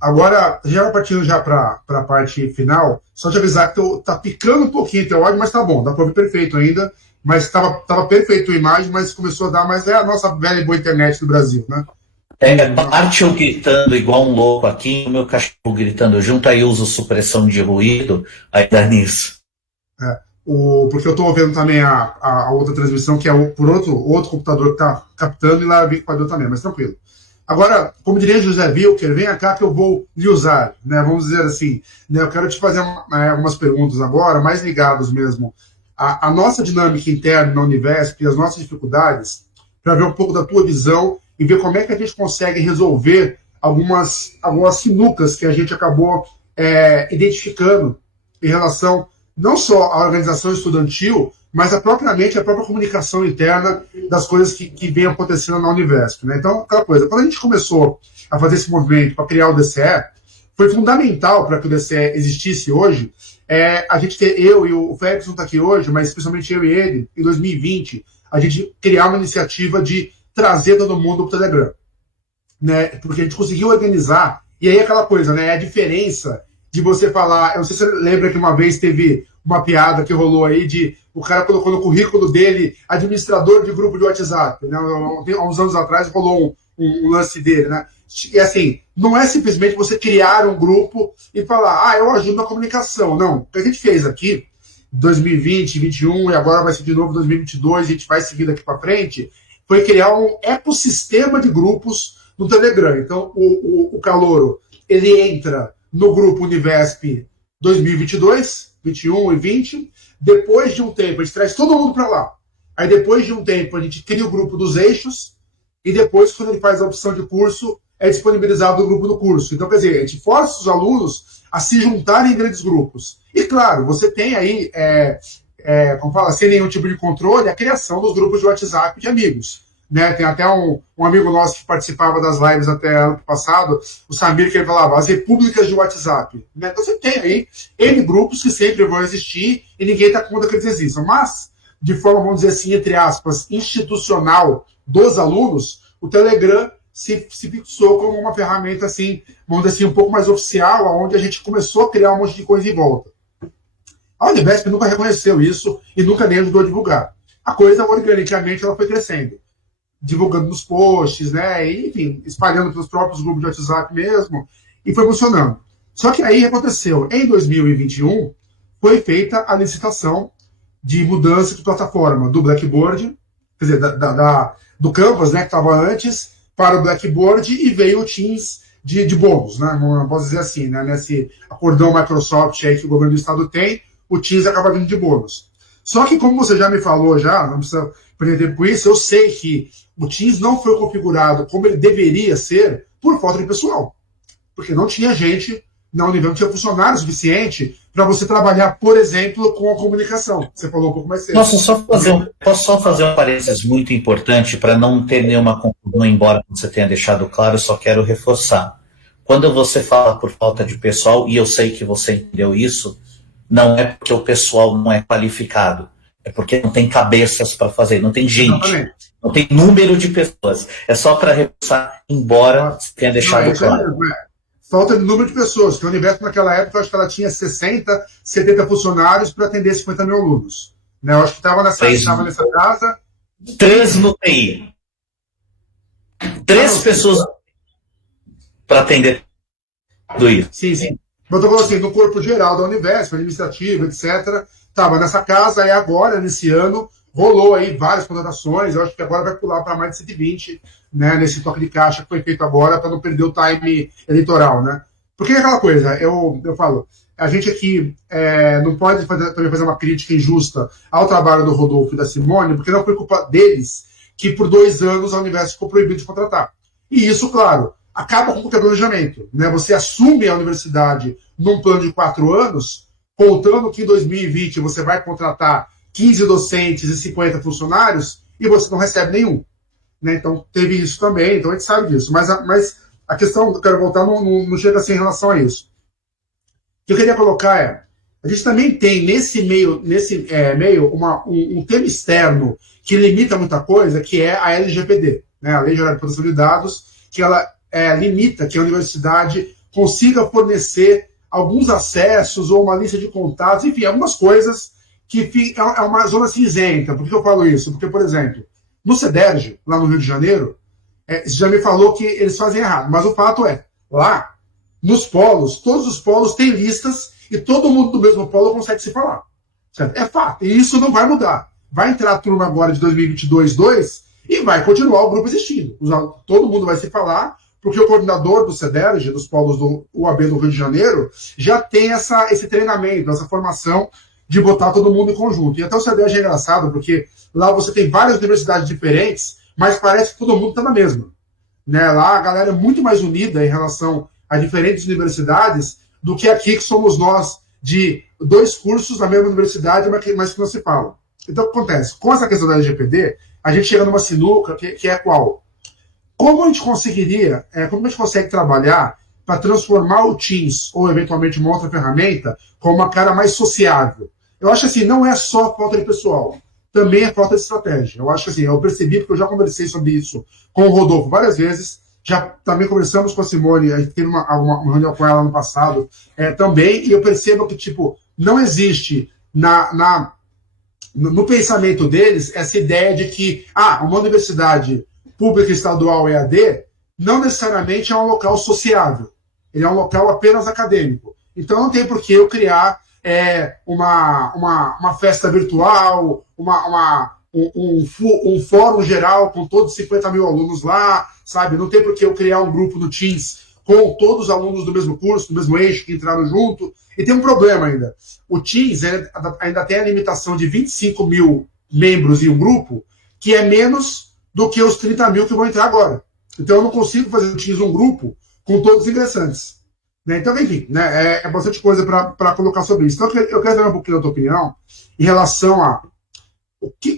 Agora, já partindo já para a parte final, só te avisar que tá picando um pouquinho teu áudio, mas tá bom, dá para ouvir perfeito ainda, mas tava perfeito a imagem, mas começou a dar, mas é a nossa velha e boa internet do Brasil, né? Parte eu gritando igual um louco aqui, o meu cachorro gritando junto, aí eu uso supressão de ruído, aí dá nisso. Porque eu estou vendo também a outra transmissão, que é por outro computador que está captando, e lá vi que pode também, mas tranquilo. Agora, como diria José Wilker, venha cá que eu vou lhe usar, né? Vamos dizer assim, né? Eu quero te fazer algumas perguntas agora, mais ligadas mesmo à nossa dinâmica interna na Univesp e as nossas dificuldades, para ver um pouco da tua visão e ver como é que a gente consegue resolver algumas sinucas que a gente acabou identificando em relação não só à organização estudantil, mas propriamente a própria comunicação interna das coisas que vem acontecendo na Univesp, né? Então, aquela coisa, quando a gente começou a fazer esse movimento para criar o DCE, foi fundamental para que o DCE existisse hoje. A gente ter, eu e o Félix não está aqui hoje, mas especialmente eu e ele, em 2020, a gente criar uma iniciativa de trazer todo mundo para o Telegram, né? Porque a gente conseguiu organizar, e aí aquela coisa, né? A diferença de você falar, eu não sei se você lembra que uma vez teve uma piada que rolou aí de o cara colocou no currículo dele administrador de grupo de WhatsApp, né? Há uns anos atrás rolou um lance dele, né? E assim, não é simplesmente você criar um grupo e falar, eu ajudo na comunicação. Não, o que a gente fez aqui, 2020, 2021 e agora vai ser de novo 2022, a gente vai seguir daqui para frente, foi criar um ecossistema de grupos no Telegram. Então, o Calouro, ele entra no grupo Univesp 2022, 21 e 20. Depois de um tempo, a gente traz todo mundo para lá. Aí, depois de um tempo, a gente cria o grupo dos eixos. E depois, quando ele faz a opção de curso, é disponibilizado o grupo do curso. Então, quer dizer, a gente força os alunos a se juntarem em grandes grupos. E, claro, você tem aí, como fala, sem nenhum tipo de controle, a criação dos grupos de WhatsApp de amigos. Né? Tem até um amigo nosso que participava das lives até ano passado, o Samir, que ele falava, as repúblicas de WhatsApp. Né? Então você tem aí N grupos que sempre vão existir e ninguém está contra que eles existam. Mas, de forma, vamos dizer assim, entre aspas, institucional dos alunos, o Telegram se fixou como uma ferramenta, assim, vamos dizer assim, um pouco mais oficial, onde a gente começou a criar um monte de coisa em volta. A Univesp nunca reconheceu isso e nunca nem ajudou a divulgar. A coisa, organicamente, ela foi crescendo, divulgando nos posts, né, e, enfim, espalhando pelos próprios grupos de WhatsApp mesmo, e foi funcionando. Só que aí aconteceu, em 2021, foi feita a licitação de mudança de plataforma do Blackboard, quer dizer, do Canvas, né, que estava antes, para o Blackboard, e veio o Teams de bônus, né, não posso dizer assim, né, nesse acordão Microsoft aí que o governo do estado tem, o Teams acaba vindo de bônus. Só que, como você já me falou, não precisa perder tempo com isso, eu sei que o Teams não foi configurado como ele deveria ser por falta de pessoal. Porque não tinha gente na Univesp, não tinha funcionário suficiente para você trabalhar, por exemplo, com a comunicação. Você falou um pouco mais cedo. Posso só fazer um parênteses muito importante para não ter nenhuma conclusão, embora você tenha deixado claro, eu só quero reforçar. Quando você fala por falta de pessoal, e eu sei que você entendeu isso, não é porque o pessoal não é qualificado, é porque não tem cabeças para fazer, não tem gente, exatamente, não tem número de pessoas. É só para reforçar, embora tenha deixado claro. Falta de número de pessoas, que a Univesp naquela época, eu acho que ela tinha 60, 70 funcionários para atender 50 mil alunos. Né? Eu acho que estava nessa casa. 3 no TI. 3 pessoas para atender tudo isso. Sim. Eu estou falando assim, no corpo geral da Univesp, administrativo, etc., estava nessa casa, e agora, nesse ano, rolou aí várias contratações, eu acho que agora vai pular para mais de 120, né, nesse toque de caixa que foi feito agora, para não perder o time eleitoral, né? Porque é aquela coisa, eu falo, a gente aqui não pode também fazer uma crítica injusta ao trabalho do Rodolfo e da Simone, porque não foi culpa deles que por 2 anos a Univesp ficou proibida de contratar. E isso, claro, acaba com qualquer planejamento, né? Você assume a universidade num plano de 4 anos, contando que em 2020 você vai contratar 15 docentes e 50 funcionários e você não recebe nenhum. Né? Então, teve isso também, então a gente sabe disso. Mas a questão, eu quero voltar, não chega assim em relação a isso. O que eu queria colocar a gente também tem nesse meio um tema externo que limita muita coisa, que é a LGPD, né? A Lei Geral de Proteção de Dados, que ela limita que a universidade consiga fornecer alguns acessos ou uma lista de contatos, enfim, algumas coisas que é uma zona cinzenta. Por que eu falo isso? Porque, por exemplo, no CEDERJ, lá no Rio de Janeiro, você já me falou que eles fazem errado, mas o fato é, lá, nos polos, todos os polos têm listas e todo mundo do mesmo polo consegue se falar. Certo? É fato, e isso não vai mudar. Vai entrar a turma agora de 2022-2 e vai continuar o grupo existindo. Todo mundo vai se falar, porque o coordenador do CEDERJ, dos polos do UAB do Rio de Janeiro, já tem esse treinamento, essa formação de botar todo mundo em conjunto. E até o CEDERJ é engraçado, porque lá você tem várias universidades diferentes, mas parece que todo mundo está na mesma. Né? Lá a galera é muito mais unida em relação a diferentes universidades do que aqui, que somos nós de dois cursos na mesma universidade, mas que não se falam. Então, o que acontece? Com essa questão da LGPD, a gente chega numa sinuca que é qual? Como a gente conseguiria, como a gente consegue trabalhar para transformar o Teams, ou eventualmente uma outra ferramenta, com uma cara mais sociável? Eu acho assim, não é só falta de pessoal, também é falta de estratégia. Eu acho assim, eu percebi, porque eu já conversei sobre isso com o Rodolfo várias vezes, já também conversamos com a Simone, a gente teve uma reunião com ela no passado também, e eu percebo que, tipo, não existe no pensamento deles essa ideia de que uma universidade pública estadual EAD não necessariamente é um local sociável, ele é um local apenas acadêmico. Então não tem por que eu criar uma festa virtual, um fórum geral com todos os 50 mil alunos lá, sabe? Não tem por que eu criar um grupo no Teams com todos os alunos do mesmo curso, do mesmo eixo, que entraram junto. E tem um problema ainda. O Teams ainda tem a limitação de 25 mil membros em um grupo, que é menos do que os 30 mil que vão entrar agora. Então eu não consigo fazer no Teams um grupo com todos os ingressantes. Né? Então, enfim, né? É bastante coisa para colocar sobre isso. Então eu quero dar um pouquinho da tua opinião em relação a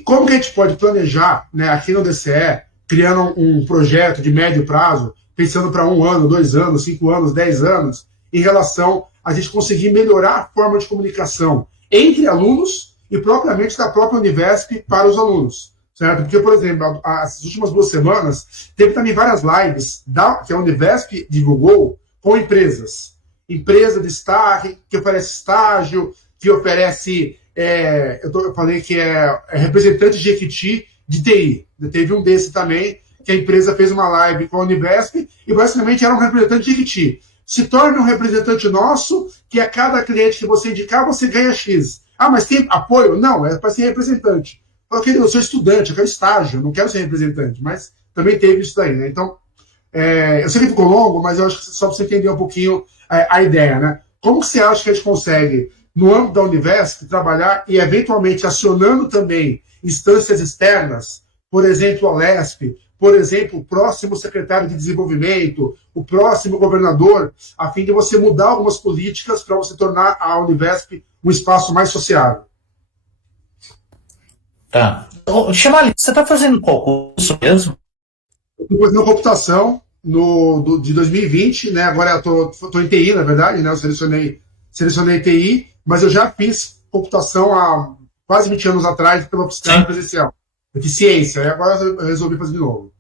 como que a gente pode planejar, né, aqui no DCE, criando um projeto de médio prazo, pensando para 1 ano, 2 anos, 5 anos, 10 anos, em relação a gente conseguir melhorar a forma de comunicação entre alunos e propriamente da própria Univesp para os alunos. Certo? Porque, por exemplo, as últimas 2 semanas, teve também várias lives que a Univesp divulgou com empresas. Empresa de estágio, que oferece estágio, que oferece... eu falei que é representante de Jequiti de TI. Teve um desse também, que a empresa fez uma live com a Univesp e basicamente era um representante de Jequiti. Se torne um representante nosso, que a cada cliente que você indicar, você ganha X. Mas tem apoio? Não, é para ser representante. Eu sou estudante, eu quero estágio, não quero ser representante, mas também teve isso daí, né? Então, eu sei que ficou longo, mas eu acho que só para você entender um pouquinho a ideia, né? Como que você acha que a gente consegue, no âmbito da Univesp, trabalhar e, eventualmente, acionando também instâncias externas, por exemplo, a LESP, por exemplo, o próximo secretário de desenvolvimento, o próximo governador, a fim de você mudar algumas políticas para você tornar a Univesp um espaço mais sociável? Tá. Chamali, você está fazendo qual curso mesmo? Estou fazendo computação de 2020, né? Agora eu estou em TI, na verdade, né? Eu selecionei TI, mas eu já fiz computação há quase 20 anos atrás pela oficina presencial. Eficiência, e agora eu resolvi fazer de novo.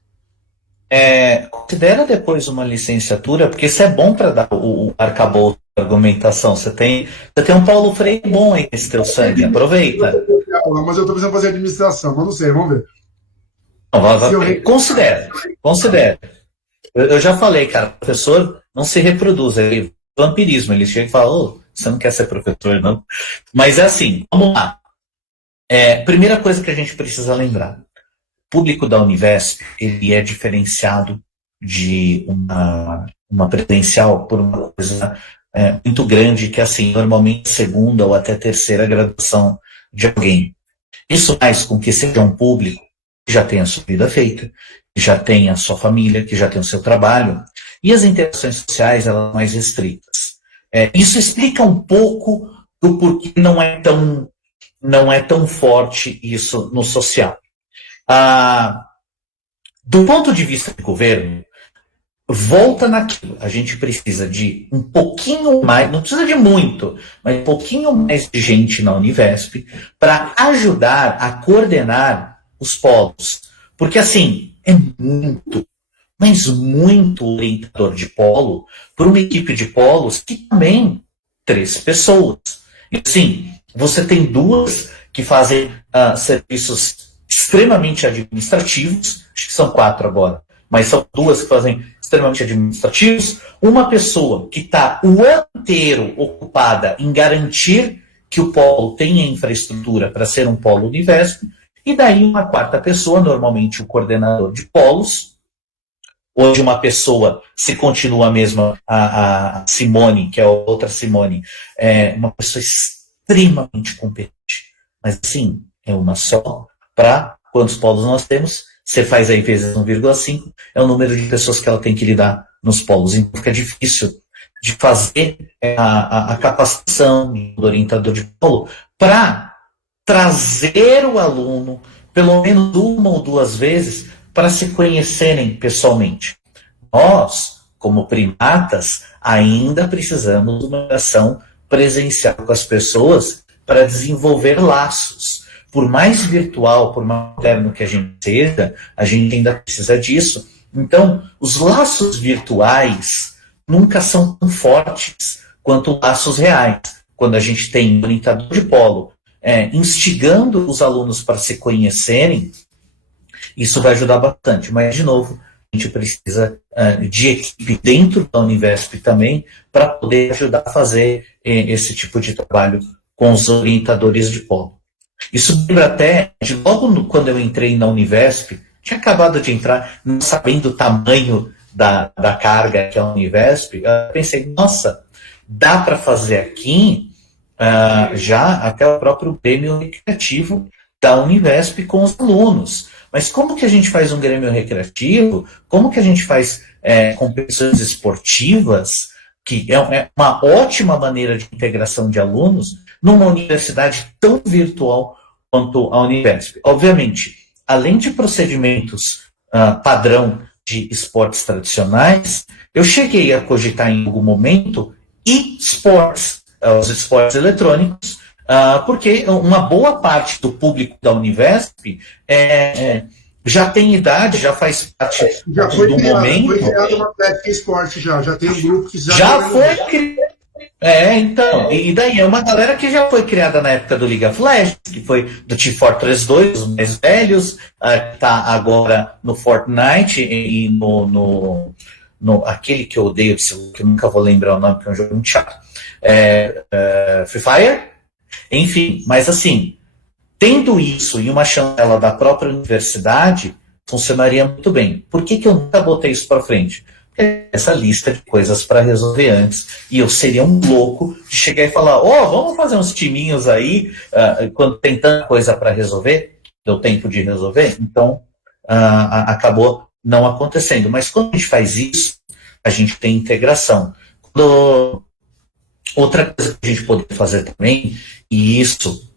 Considera depois uma licenciatura, porque isso é bom para dar o arcabouço da argumentação. Você tem um Paulo Freire bom aí nesse teu sangue, aproveita. Mas eu estou precisando fazer administração, mas não sei, vamos ver. Considera. Eu já falei, cara, o professor não se reproduz, é vampirismo. Ele chega e fala, você não quer ser professor, não? Mas é assim, vamos lá. Primeira coisa que a gente precisa lembrar. O público da Univesp, ele é diferenciado de uma presencial por uma coisa muito grande, que é assim, normalmente segunda ou até terceira graduação de alguém. Isso faz com que seja um público que já tenha a sua vida feita, que já tenha a sua família, que já tenha o seu trabalho, e as interações sociais elas são mais restritas. Isso explica um pouco do porquê não é tão forte isso no social. Do ponto de vista do governo, volta naquilo. A gente precisa de um pouquinho mais, não precisa de muito, mas um pouquinho mais de gente na Univesp para ajudar a coordenar os polos. Porque, assim, é muito, mas muito orientador de polo para uma equipe de polos que também 3 pessoas. E, assim, você tem 2 que fazem serviços extremamente administrativos, acho que são 4 agora, mas são 2 que fazem extremamente administrativos, uma pessoa que está o ano inteiro ocupada em garantir que o polo tenha infraestrutura para ser um polo Univesp, e daí uma 4ª pessoa, normalmente o coordenador de polos, hoje uma pessoa, se continua a mesma, a Simone, que é a outra Simone, uma pessoa extremamente competente, mas assim, é uma só, para quantos polos nós temos, você faz aí vezes 1,5, é o número de pessoas que ela tem que lidar nos polos. Então fica difícil de fazer a capacitação do orientador de polo para trazer o aluno pelo menos uma ou duas vezes para se conhecerem pessoalmente. Nós, como primatas, ainda precisamos de uma interação presencial com as pessoas para desenvolver laços. Por mais virtual, por mais moderno que a gente seja, a gente ainda precisa disso. Então, os laços virtuais nunca são tão fortes quanto laços reais. Quando a gente tem um orientador de polo instigando os alunos para se conhecerem, isso vai ajudar bastante. Mas, de novo, a gente precisa de equipe dentro da Univesp também para poder ajudar a fazer esse tipo de trabalho com os orientadores de polo. Isso lembra até de logo quando eu entrei na Univesp, tinha acabado de entrar, não sabendo o tamanho da carga que é a Univesp, eu pensei, nossa, dá para fazer aqui já até o próprio Grêmio Recreativo da Univesp com os alunos. Mas como que a gente faz um Grêmio Recreativo? Como que a gente faz competições esportivas, que é uma ótima maneira de integração de alunos numa universidade tão virtual quanto a Univesp? Obviamente, além de procedimentos padrão de esportes tradicionais, eu cheguei a cogitar em algum momento e-sports, os esportes eletrônicos, porque uma boa parte do público da Univesp já tem idade, já faz parte do momento. Foi criado uma técnica esporte já tem um grupo que já foi criado. Então, e daí é uma galera que já foi criada na época do League of Legends, que foi do Team Fortress 2, os mais velhos, tá agora no Fortnite e no aquele que eu odeio, que eu nunca vou lembrar o nome, que é um jogo muito chato. Free Fire? Enfim, mas assim, tendo isso em uma chancela da própria universidade, funcionaria muito bem. Por que eu nunca botei isso para frente? Porque essa lista de coisas para resolver antes, e eu seria um louco de chegar e falar, vamos fazer uns timinhos aí, quando tem tanta coisa para resolver, deu tempo de resolver, então acabou não acontecendo. Mas quando a gente faz isso, a gente tem integração. Outra coisa que a gente pode fazer também, e isso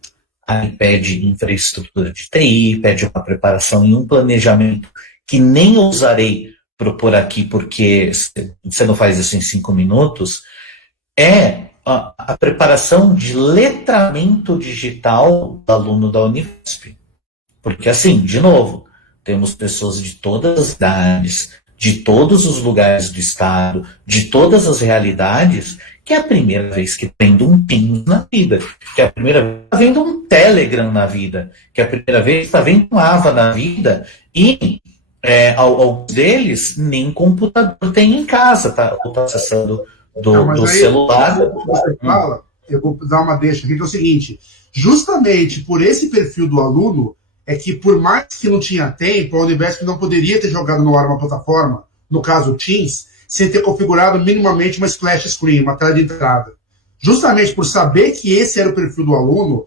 aí pede infraestrutura de TI, pede uma preparação e um planejamento que nem ousarei propor aqui, porque você não faz isso em 5 minutos, é a preparação de letramento digital do aluno da Univesp. Porque assim, de novo, temos pessoas de todas as idades, de todos os lugares do estado, de todas as realidades, que é a primeira vez que está vendo um Teams na vida, que é a primeira vez que está vendo um Telegram na vida, que é a primeira vez que está vendo um Ava na vida, e alguns deles nem computador tem em casa, tá acessando do celular. Você fala, eu vou dar uma deixa aqui, que é o seguinte, justamente por esse perfil do aluno, é que por mais que não tinha tempo, a Univesp não poderia ter jogado no ar uma plataforma, no caso o Teams, sem ter configurado minimamente uma splash screen, uma tela de entrada. Justamente por saber que esse era o perfil do aluno,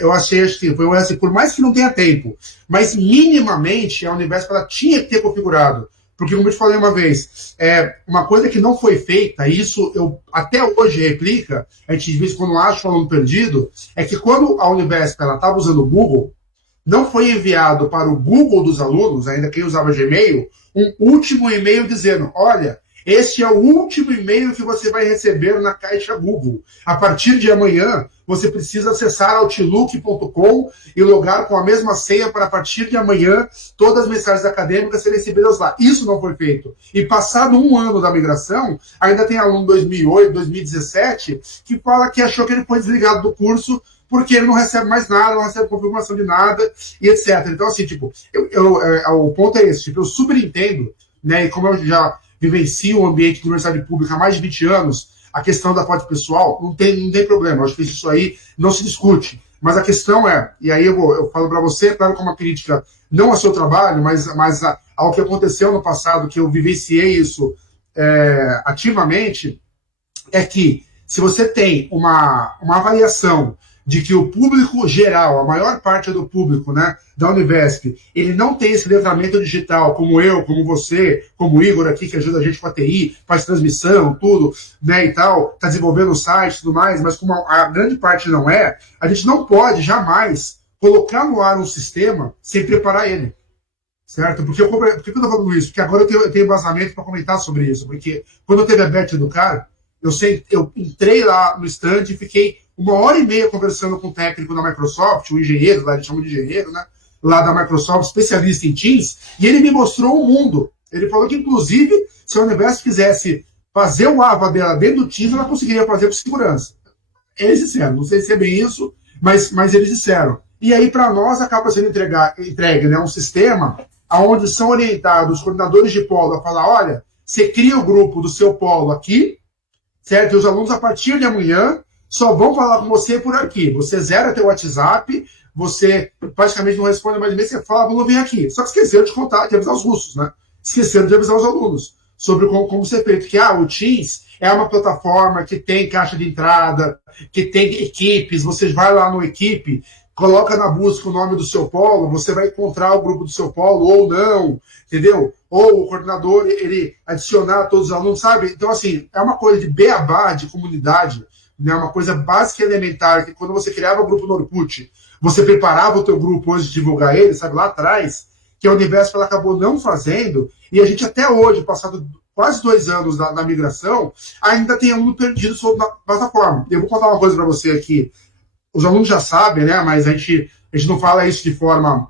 eu achei que foi assim, por mais que não tenha tempo, mas minimamente a Univesp ela tinha que ter configurado. Porque, como eu te falei uma vez, uma coisa que não foi feita, isso eu até hoje replica, a gente de vez em quando acha o aluno perdido, é que quando a Univesp estava usando o Google, não foi enviado para o Google dos alunos, ainda quem usava Gmail, um último e-mail dizendo, olha, este é o último e-mail que você vai receber na caixa Google. A partir de amanhã, você precisa acessar outlook.com e logar com a mesma senha para, a partir de amanhã, todas as mensagens acadêmicas serem recebidas lá. Isso não foi feito. E passado um ano da migração, ainda tem aluno 2008, 2017, que fala que achou que ele foi desligado do curso porque ele não recebe mais nada, não recebe confirmação de nada, e etc. Então, assim, tipo, o ponto é esse, tipo, eu super entendo, né, e como eu já vivencio o ambiente de universidade pública há mais de 20 anos, a questão da foto pessoal não tem problema, eu acho que isso aí não se discute. Mas a questão é, e aí eu falo para você, claro, como uma crítica, não ao seu trabalho, mas ao que aconteceu no passado, que eu vivenciei isso ativamente, é que se você tem uma avaliação de que o público geral, a maior parte do público, né, da Univesp, ele não tem esse letramento digital, como eu, como você, como o Igor aqui, que ajuda a gente com a TI, faz transmissão, tudo, né, e tal, está desenvolvendo o site e tudo mais, mas como a grande parte não é, a gente não pode jamais colocar no ar um sistema sem preparar ele. Certo? Por que eu estou falando isso? Porque agora eu tenho embasamento para comentar sobre isso. Porque quando eu teve a Bet Educar, eu entrei lá no stand e fiquei 1h30 conversando com o técnico da Microsoft, o engenheiro, lá eles chamam de engenheiro, né? Lá da Microsoft, especialista em Teams, e ele me mostrou o mundo. Ele falou que, inclusive, se a Univesp quisesse fazer o AVA dela dentro do Teams, ela conseguiria fazer com segurança. Eles disseram, não sei se é bem isso, mas eles disseram. E aí, para nós, acaba sendo entregue, né, um sistema onde são orientados os coordenadores de polo a falar, olha, você cria o grupo do seu polo aqui, certo? E os alunos, a partir de amanhã, só vão falar com você por aqui. Você zera teu WhatsApp, você praticamente não responde mais e-mail, você fala, vamos vir aqui. Só que esqueceram de contar, de avisar os russos, né? Esqueceram de avisar os alunos sobre como ser feito. Que o Teams é uma plataforma que tem caixa de entrada, que tem equipes, você vai lá no equipe, coloca na busca o nome do seu polo, você vai encontrar o grupo do seu polo ou não, entendeu? Ou o coordenador, ele adicionar todos os alunos, sabe? Então, assim, é uma coisa de beabá, de comunidade, né? Uma coisa básica e elementar, que quando você criava o grupo no Orkut, você preparava o teu grupo antes de divulgar ele, sabe? Lá atrás, que a Univesp ela acabou não fazendo, e a gente até hoje, passado quase 2 anos da migração, ainda tem aluno perdido sobre a plataforma. Eu vou contar uma coisa para você aqui. Os alunos já sabem, né? Mas a gente não fala isso de forma,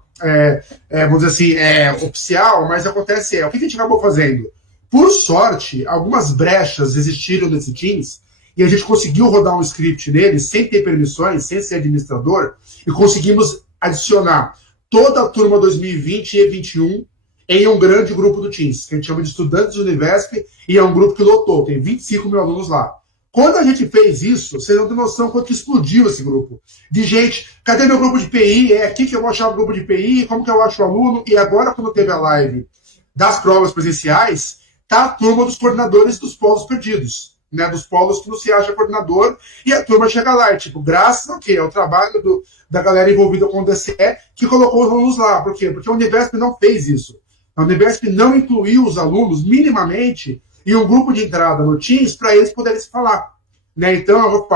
vamos dizer assim, oficial, mas acontece o que a gente acabou fazendo? Por sorte, algumas brechas existiram nesse Teams e a gente conseguiu rodar um script nele sem ter permissões, sem ser administrador, e conseguimos adicionar toda a turma 2020 e 2021 em um grande grupo do Teams, que a gente chama de estudantes do Univesp, e é um grupo que lotou, tem 25 mil alunos lá. Quando a gente fez isso, vocês não têm noção quanto que explodiu esse grupo. De gente, cadê meu grupo de PI? É aqui que eu vou achar o grupo de PI, como que eu acho o aluno? E agora, quando teve a live das provas presenciais, tá a turma dos coordenadores dos polos perdidos, né? Dos polos que não se acha coordenador, e a turma chega lá, tipo, graças ao quê? Ao trabalho da galera envolvida com o DCE, que colocou os alunos lá. Por quê? Porque a Univesp não fez isso. A Univesp não incluiu os alunos minimamente e um grupo de entrada no Teams para eles poderem se falar. Né? Então,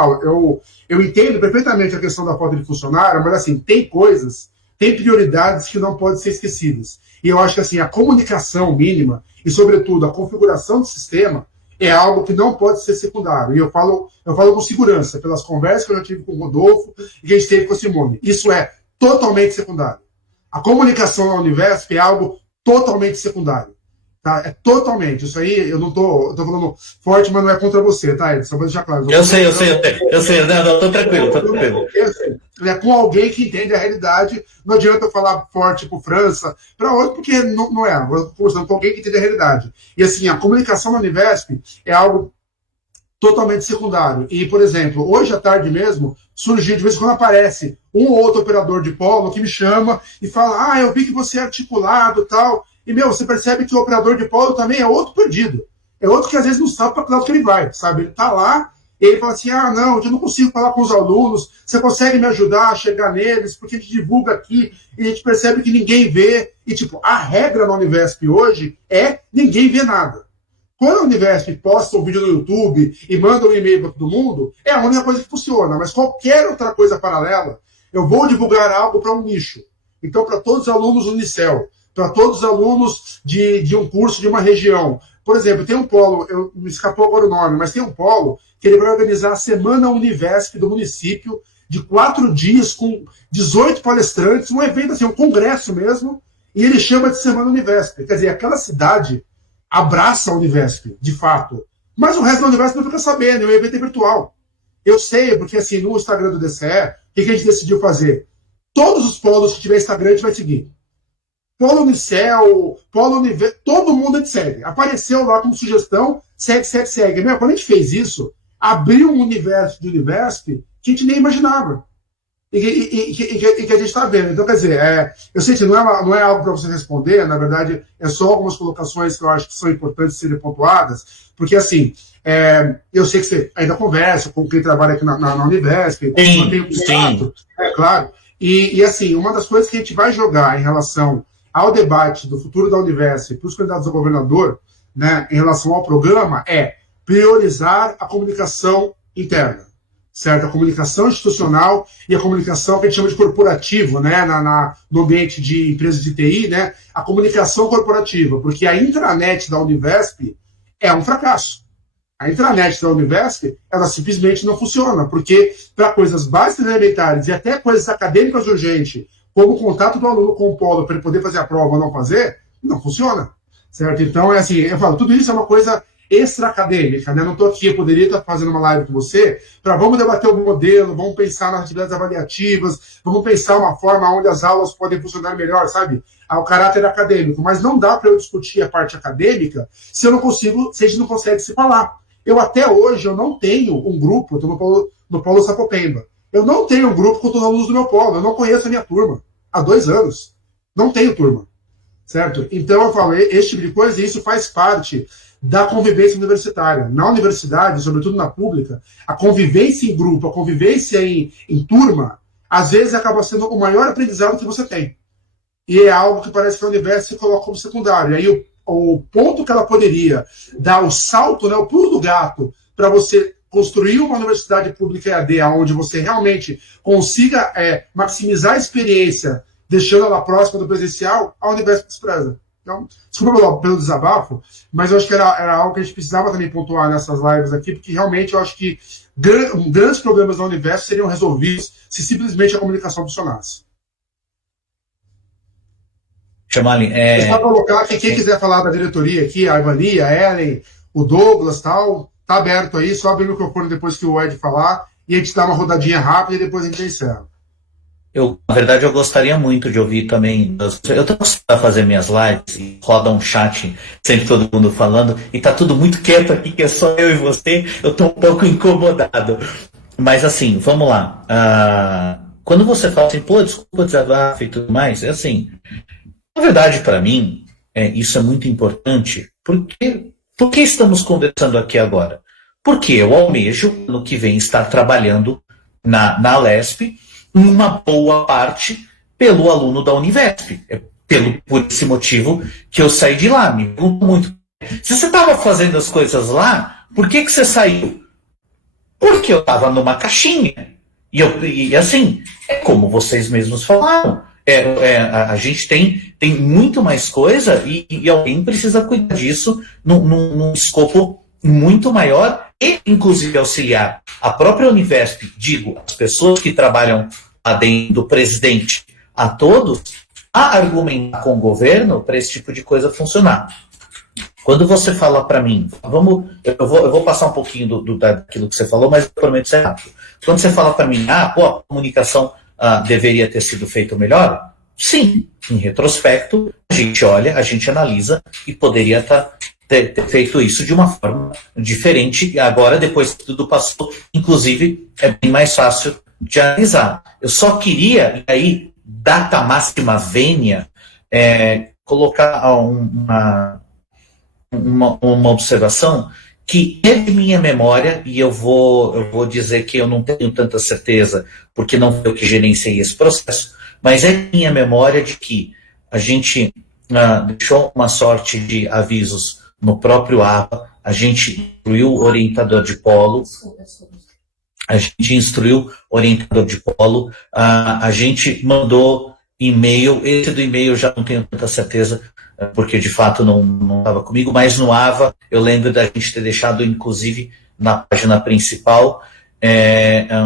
eu entendo perfeitamente a questão da falta de funcionário, mas assim, tem coisas, tem prioridades que não podem ser esquecidas. E eu acho que assim, a comunicação mínima e, sobretudo, a configuração do sistema é algo que não pode ser secundário. E eu falo com segurança, pelas conversas que eu já tive com o Rodolfo e que a gente teve com a Simone. Isso é totalmente secundário. A comunicação na Univesp é algo totalmente secundário. Tá? É totalmente. Isso aí, eu tô falando forte, mas não é contra você, tá, Edson? Só vou deixar claro. Eu sei. Não, tô tranquilo. É com alguém que entende a realidade. Não adianta eu falar forte pro França, para outro, porque não é. Eu tô conversando com alguém que entende a realidade. E assim, a comunicação na Univesp é algo totalmente secundário. E, por exemplo, hoje à tarde mesmo, surgiu, de vez em quando aparece um ou outro operador de polo que me chama e fala, eu vi que você é articulado e tal. E, você percebe que o operador de polo também é outro perdido. É outro que às vezes não sabe para que lado que ele vai, sabe? Ele tá lá e ele fala assim, não, eu não consigo falar com os alunos, você consegue me ajudar a chegar neles, porque a gente divulga aqui e a gente percebe que ninguém vê. E, tipo, a regra na Univesp hoje é ninguém vê nada. Quando a Univesp posta um vídeo no YouTube e manda um e-mail para todo mundo, é a única coisa que funciona. Mas qualquer outra coisa paralela, eu vou divulgar algo para um nicho. Então, para todos os alunos do Unicel, para todos os alunos de um curso de uma região. Por exemplo, tem um polo, me escapou agora o nome, mas tem um polo que ele vai organizar a Semana Univesp do município, de 4 dias, com 18 palestrantes, um evento assim, um congresso mesmo, e ele chama de Semana Univesp. Quer dizer, aquela cidade abraça a Univesp, de fato. Mas o resto da Univesp não fica sabendo, o evento é virtual. Eu sei, porque assim, no Instagram do DCE, o que a gente decidiu fazer? Todos os polos que tiver Instagram, a gente vai seguir. Polo Unicel, Polo Univesp, todo mundo a gente segue. Apareceu lá como sugestão, segue. Quando a gente fez isso, abriu um universo de Univesp que a gente nem imaginava. e que a gente está vendo. Então, quer dizer, eu sei que não é algo para você responder, na verdade, é só algumas colocações que eu acho que são importantes serem pontuadas, porque, assim, eu sei que você ainda conversa com quem trabalha aqui na Univesp, mantém o contato, claro. E, assim, uma das coisas que a gente vai jogar em relação ao debate do futuro da Univesp para os candidatos a governador, né, em relação ao programa, é priorizar a comunicação interna, certo? A comunicação institucional e a comunicação que a gente chama de corporativo, né, no ambiente de empresas de TI, né, a comunicação corporativa, porque a intranet da Univesp é um fracasso. A intranet da Univesp, ela simplesmente não funciona, porque para coisas básicas e elementares e até coisas acadêmicas urgentes, como o contato do aluno com o polo para ele poder fazer a prova ou não fazer, não funciona, certo? Então, assim, eu falo, tudo isso é uma coisa extra-acadêmica, né? Não estou aqui, eu poderia estar fazendo uma live com você para vamos debater o modelo, vamos pensar nas atividades avaliativas, vamos pensar uma forma onde as aulas podem funcionar melhor, sabe? Ao caráter acadêmico, mas não dá para eu discutir a parte acadêmica se eu não consigo, se a gente não consegue se falar. Eu até hoje eu não tenho um grupo, eu estou no Polo Sapopemba, eu não tenho um grupo com todos os alunos do meu polo, eu não conheço a minha turma há 2 anos, não tenho turma, certo? Então eu falo, esse tipo de coisa, e isso faz parte da convivência universitária. Na universidade, sobretudo na pública, a convivência em grupo, a convivência em turma, às vezes acaba sendo o maior aprendizado que você tem. E é algo que parece que a Univesp se coloca como secundário. E aí o ponto que ela poderia dar o salto, né, o pulo do gato, para você construir uma universidade pública EAD, onde você realmente consiga maximizar a experiência, deixando ela próxima do presencial, a Univesp despreza. Então, desculpa pelo desabafo, mas eu acho que era algo que a gente precisava também pontuar nessas lives aqui, porque realmente eu acho que grandes problemas da Univesp seriam resolvidos se simplesmente a comunicação funcionasse. Chamali, só colocar que quem quiser falar da diretoria aqui, a Ivani, a Ellen, o Douglas tal, tá aberto aí, só abrir o microfone depois que o Ed falar e a gente dá uma rodadinha rápida e depois a gente encerra. Na verdade, eu gostaria muito de ouvir também. Eu estou acostumado a fazer minhas lives e roda um chat, sempre todo mundo falando, e tá tudo muito quieto aqui, que é só eu e você. Eu estou um pouco incomodado. Mas assim, vamos lá. Quando você fala assim, pô, desculpa desabafo e tudo mais, é assim. Na verdade, para mim, isso é muito importante. Por que estamos conversando aqui agora? Porque eu almejo, no que vem, estar trabalhando na Lesp, uma boa parte pelo aluno da Univesp. Por esse motivo que eu saí de lá. Me pergunto muito. Se você estava fazendo as coisas lá, por que você saiu? Porque eu estava numa caixinha. E assim, é como vocês mesmos falaram. A gente tem muito mais coisa e alguém precisa cuidar disso num escopo muito maior e, inclusive, auxiliar a própria Univesp, digo, as pessoas que trabalham lá dentro do presidente, a todos, a argumentar com o governo para esse tipo de coisa funcionar. Quando você fala para mim, eu vou passar um pouquinho daquilo que você falou, mas eu prometo ser rápido. Quando você fala para mim, a comunicação deveria ter sido feita melhor, sim, em retrospecto, a gente olha, a gente analisa e poderia ter feito isso de uma forma diferente. Agora, depois que tudo passou, inclusive, é bem mais fácil de analisar. Eu só queria, e aí, data máxima vênia, colocar uma observação que é de minha memória, e eu vou dizer que eu não tenho tanta certeza, porque não foi eu que gerenciei esse processo, mas é de minha memória de que a gente deixou uma sorte de avisos no próprio APA, a gente instruiu o orientador de polo, a gente mandou e-mail, esse do e-mail eu já não tenho tanta certeza, porque de fato não estava comigo, mas no AVA eu lembro da gente ter deixado, inclusive, na página principal,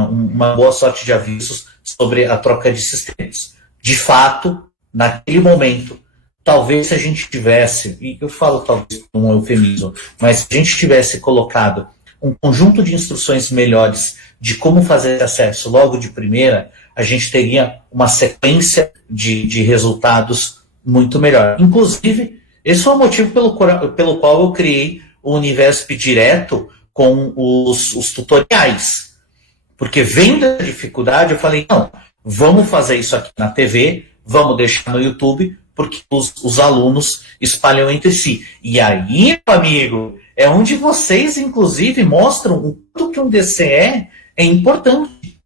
uma boa sorte de avisos sobre a troca de sistemas. De fato, naquele momento, talvez se a gente tivesse, e eu falo talvez um eufemismo, mas se a gente tivesse colocado um conjunto de instruções melhores de como fazer acesso logo de primeira, a gente teria uma sequência de resultados muito melhor. Inclusive, esse foi o motivo pelo qual eu criei o Univesp Direto com os tutoriais. Porque vendo a dificuldade, eu falei, não, vamos fazer isso aqui na TV, vamos deixar no YouTube, porque os alunos espalham entre si. E aí, meu amigo, é onde vocês, inclusive, mostram o quanto que um DCE é importante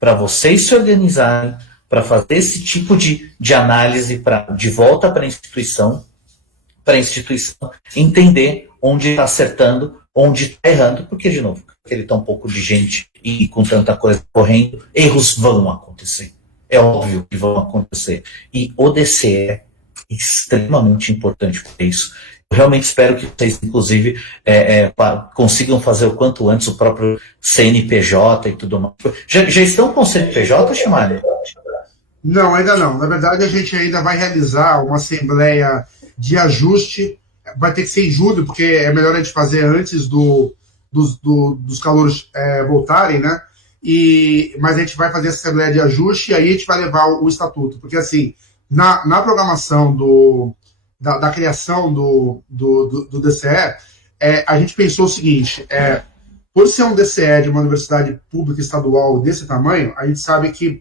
para vocês se organizarem, para fazer esse tipo de análise de volta para a instituição entender onde está acertando, onde está errando, porque, de novo, aquele tão pouco de gente e com tanta coisa correndo, erros vão acontecer. É óbvio que vão acontecer. E o DCE é extremamente importante para isso. Eu realmente espero que vocês, inclusive, consigam fazer o quanto antes o próprio CNPJ e tudo mais. Já estão com o CNPJ, Chamali? Não, ainda não. Na verdade, a gente ainda vai realizar uma assembleia de ajuste. Vai ter que ser em julho, porque é melhor a gente fazer antes dos calouros voltarem, né? Mas a gente vai fazer essa assembleia de ajuste e aí a gente vai levar o estatuto. Porque, assim, na programação da criação do DCE, a gente pensou o seguinte, por ser um DCE de uma universidade pública estadual desse tamanho, a gente sabe que,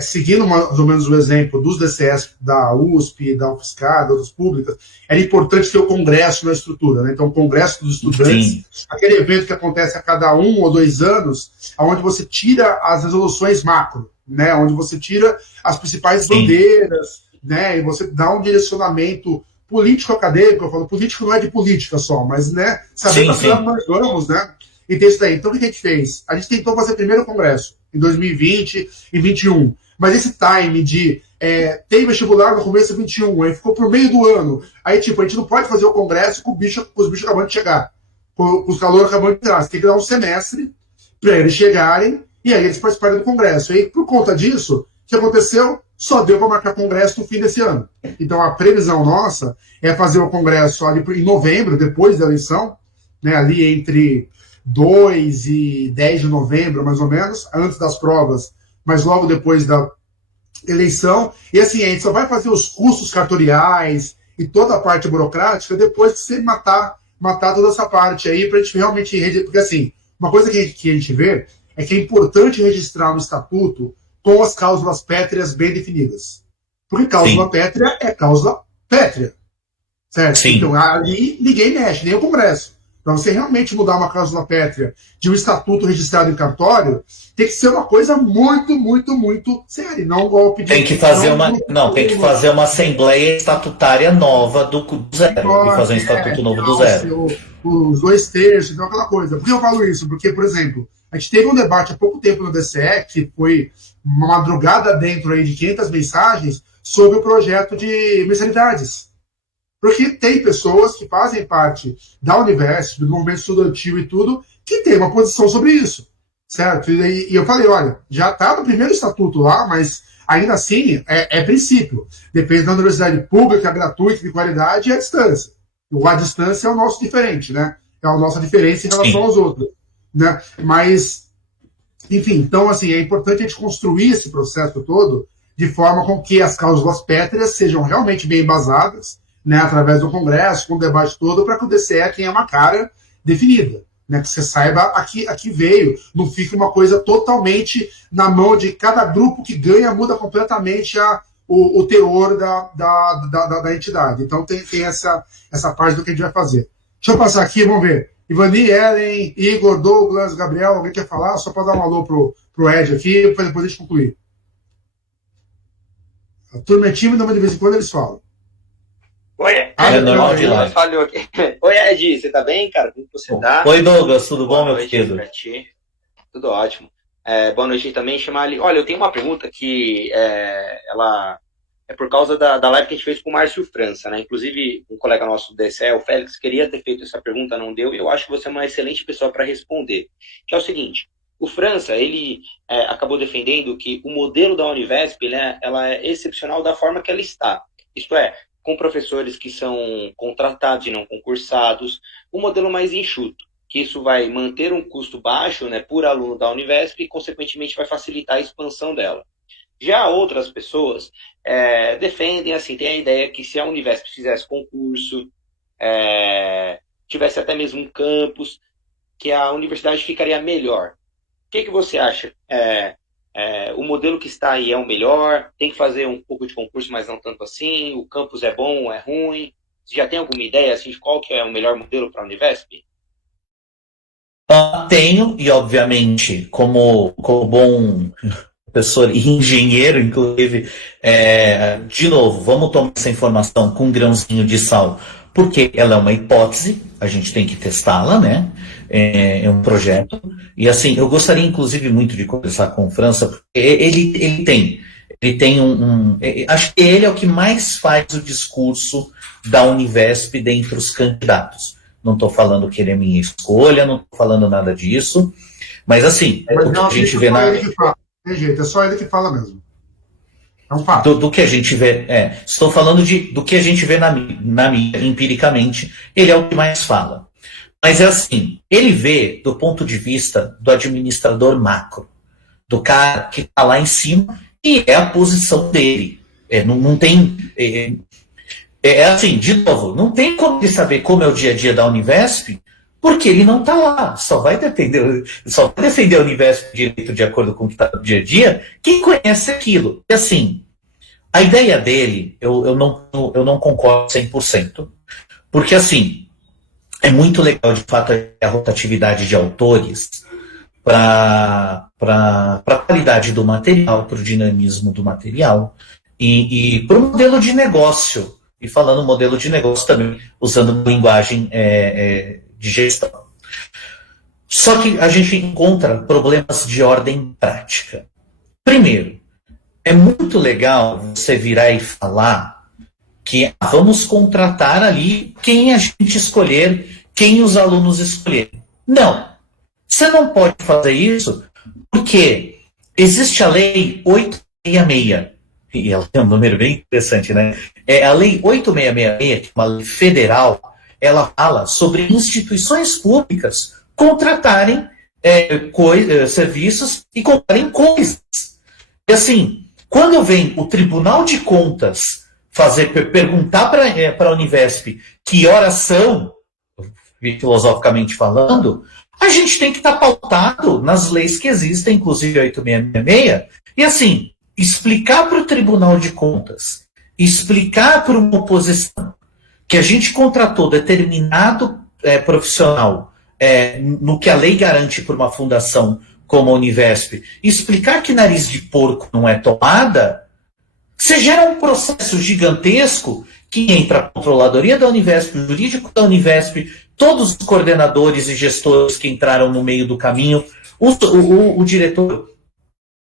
seguindo mais ou menos o exemplo dos DCEs da USP, da UFSCar, das outras públicas, era importante ter o congresso na estrutura, né? Então, o congresso dos estudantes, sim, aquele evento que acontece a cada 1 ou 2 anos, onde você tira as resoluções macro, né? Onde você tira as principais, sim, bandeiras, né? E você dá um direcionamento político-acadêmico. Eu falo, político não é de política só, mas, né, saber para onde nós vamos, né? E tem isso daí. Então, o que a gente fez? A gente tentou fazer primeiro o congresso, em 2020 e 2021. Mas esse time de tem vestibular no começo de 21, aí ficou pro meio do ano. Aí, tipo, a gente não pode fazer o congresso com os bichos acabando de chegar, com os calouros acabando de entrar. Você tem que dar um semestre para eles chegarem e aí eles participarem do congresso. E aí, por conta disso, o que aconteceu? Só deu para marcar congresso no fim desse ano. Então, a previsão nossa é fazer o congresso ali em novembro, depois da eleição, né, ali entre 2 e 10 de novembro, mais ou menos, antes das provas, mas logo depois da eleição. E assim, a gente só vai fazer os custos cartoriais e toda a parte burocrática depois que você matar toda essa parte aí, para a gente realmente... Porque assim, uma coisa que a gente vê é que é importante registrar no estatuto com as cláusulas pétreas bem definidas. Porque cláusula, sim, pétrea é cláusula pétrea. Certo? Sim. Então ali ninguém mexe, nem o Congresso. Para você realmente mudar uma cláusula pétrea de um estatuto registrado em cartório, tem que ser uma coisa muito, muito, muito séria, não um golpe de... Tem que fazer tem que fazer uma assembleia estatutária nova do zero, e fazer um estatuto novo do zero. Os 2/3, então aquela coisa. Por que eu falo isso? Porque, por exemplo, a gente teve um debate há pouco tempo no DCE, que foi uma madrugada dentro aí de 500 mensagens, sobre o projeto de mensalidades. Porque tem pessoas que fazem parte da Univesp, do movimento estudantil e tudo, que tem uma posição sobre isso, certo? E eu falei, olha, já está no primeiro estatuto lá, mas ainda assim é princípio. Depende da universidade pública, gratuita, de qualidade e a distância. A distância é o nosso diferente, né? É a nossa diferença em relação, sim, aos outros, né? Mas, enfim, então, assim, é importante a gente construir esse processo todo de forma com que as cláusulas pétreas sejam realmente bem embasadas, né, através do Congresso, com o debate todo, para que o DCE tenha uma cara definida, né, que você saiba aqui veio, não fique uma coisa totalmente na mão de cada grupo que ganha, muda completamente o teor da entidade. Então tem essa parte do que a gente vai fazer. Deixa eu passar aqui, vamos ver. Ivani, Ellen, Igor, Douglas, Gabriel, alguém quer falar? Só para dar um alô pro Ed aqui, para depois a gente concluir. A turma é tímida, mas de vez em quando eles falam. Oi, falhou aqui. Oi, Ed, você tá bem, cara? Como você tá? Oi, Douglas, tudo bom, meu querido? Tudo ótimo. Boa noite também, Chamali. Olha, eu tenho uma pergunta que ela é por causa da live que a gente fez com o Márcio França, né? Inclusive, um colega nosso do DCE, o Félix, queria ter feito essa pergunta, não deu, e eu acho que você é uma excelente pessoa para responder. Que é o seguinte, o França, ele acabou defendendo que o modelo da Univesp, né, ela é excepcional da forma que ela está. Isto é, com professores que são contratados e não concursados, um modelo mais enxuto, que isso vai manter um custo baixo, né, por aluno da Univesp e, consequentemente, vai facilitar a expansão dela. Já outras pessoas defendem, assim, tem a ideia que se a Univesp fizesse concurso, tivesse até mesmo um campus, que a universidade ficaria melhor. O que você acha? O modelo que está aí é o melhor? Tem que fazer um pouco de concurso, mas não tanto assim? O campus é bom ou é ruim? Você já tem alguma ideia assim, de qual que é o melhor modelo para a Univesp? Tenho, e obviamente, como bom professor e engenheiro, inclusive, de novo, vamos tomar essa informação com um grãozinho de sal, porque ela é uma hipótese, a gente tem que testá-la, né? É um projeto. E assim, eu gostaria, inclusive, muito de conversar com o França, porque ele tem acho que ele é o que mais faz o discurso da Univesp dentre os candidatos. Não estou falando que ele é minha escolha, não estou falando nada disso, mas assim, Mas o que não, a gente vê é só na... ele que fala. Tem jeito, é só ele que fala mesmo. É um fato. Do que a gente vê, estou falando do que a gente vê na mídia, empiricamente, ele é o que mais fala. Mas é assim, ele vê do ponto de vista do administrador macro, do cara que está lá em cima, e é a posição dele. Não tem... assim, de novo, não tem como ele saber como é o dia a dia da Univesp, porque ele não está lá. Só vai defender a Univesp direito de acordo com o que está no dia a dia quem conhece aquilo. E assim, a ideia dele, eu não concordo 100%, porque assim, é muito legal de fato a rotatividade de autores para a qualidade do material, para o dinamismo do material e para o modelo de negócio. E falando modelo de negócio também, usando linguagem de gestão. Só que a gente encontra problemas de ordem prática. Primeiro, é muito legal você virar e falar que vamos contratar ali quem a gente escolher, quem os alunos escolherem. Não. Você não pode fazer isso porque existe a lei 866. E ela tem um número bem interessante, né? A lei 8666, que é uma lei federal, ela fala sobre instituições públicas contratarem serviços e comprarem coisas. E assim, quando vem o Tribunal de Contas perguntar para a Univesp que horas são, filosoficamente falando, a gente tem que estar pautado nas leis que existem, inclusive a 8666, e assim, explicar para o Tribunal de Contas, explicar para uma oposição que a gente contratou determinado profissional no que a lei garante por uma fundação como a Univesp, explicar que nariz de porco não é tomada, você gera um processo gigantesco que entra a controladoria da Univesp, o jurídico da Univesp, todos os coordenadores e gestores que entraram no meio do caminho, o diretor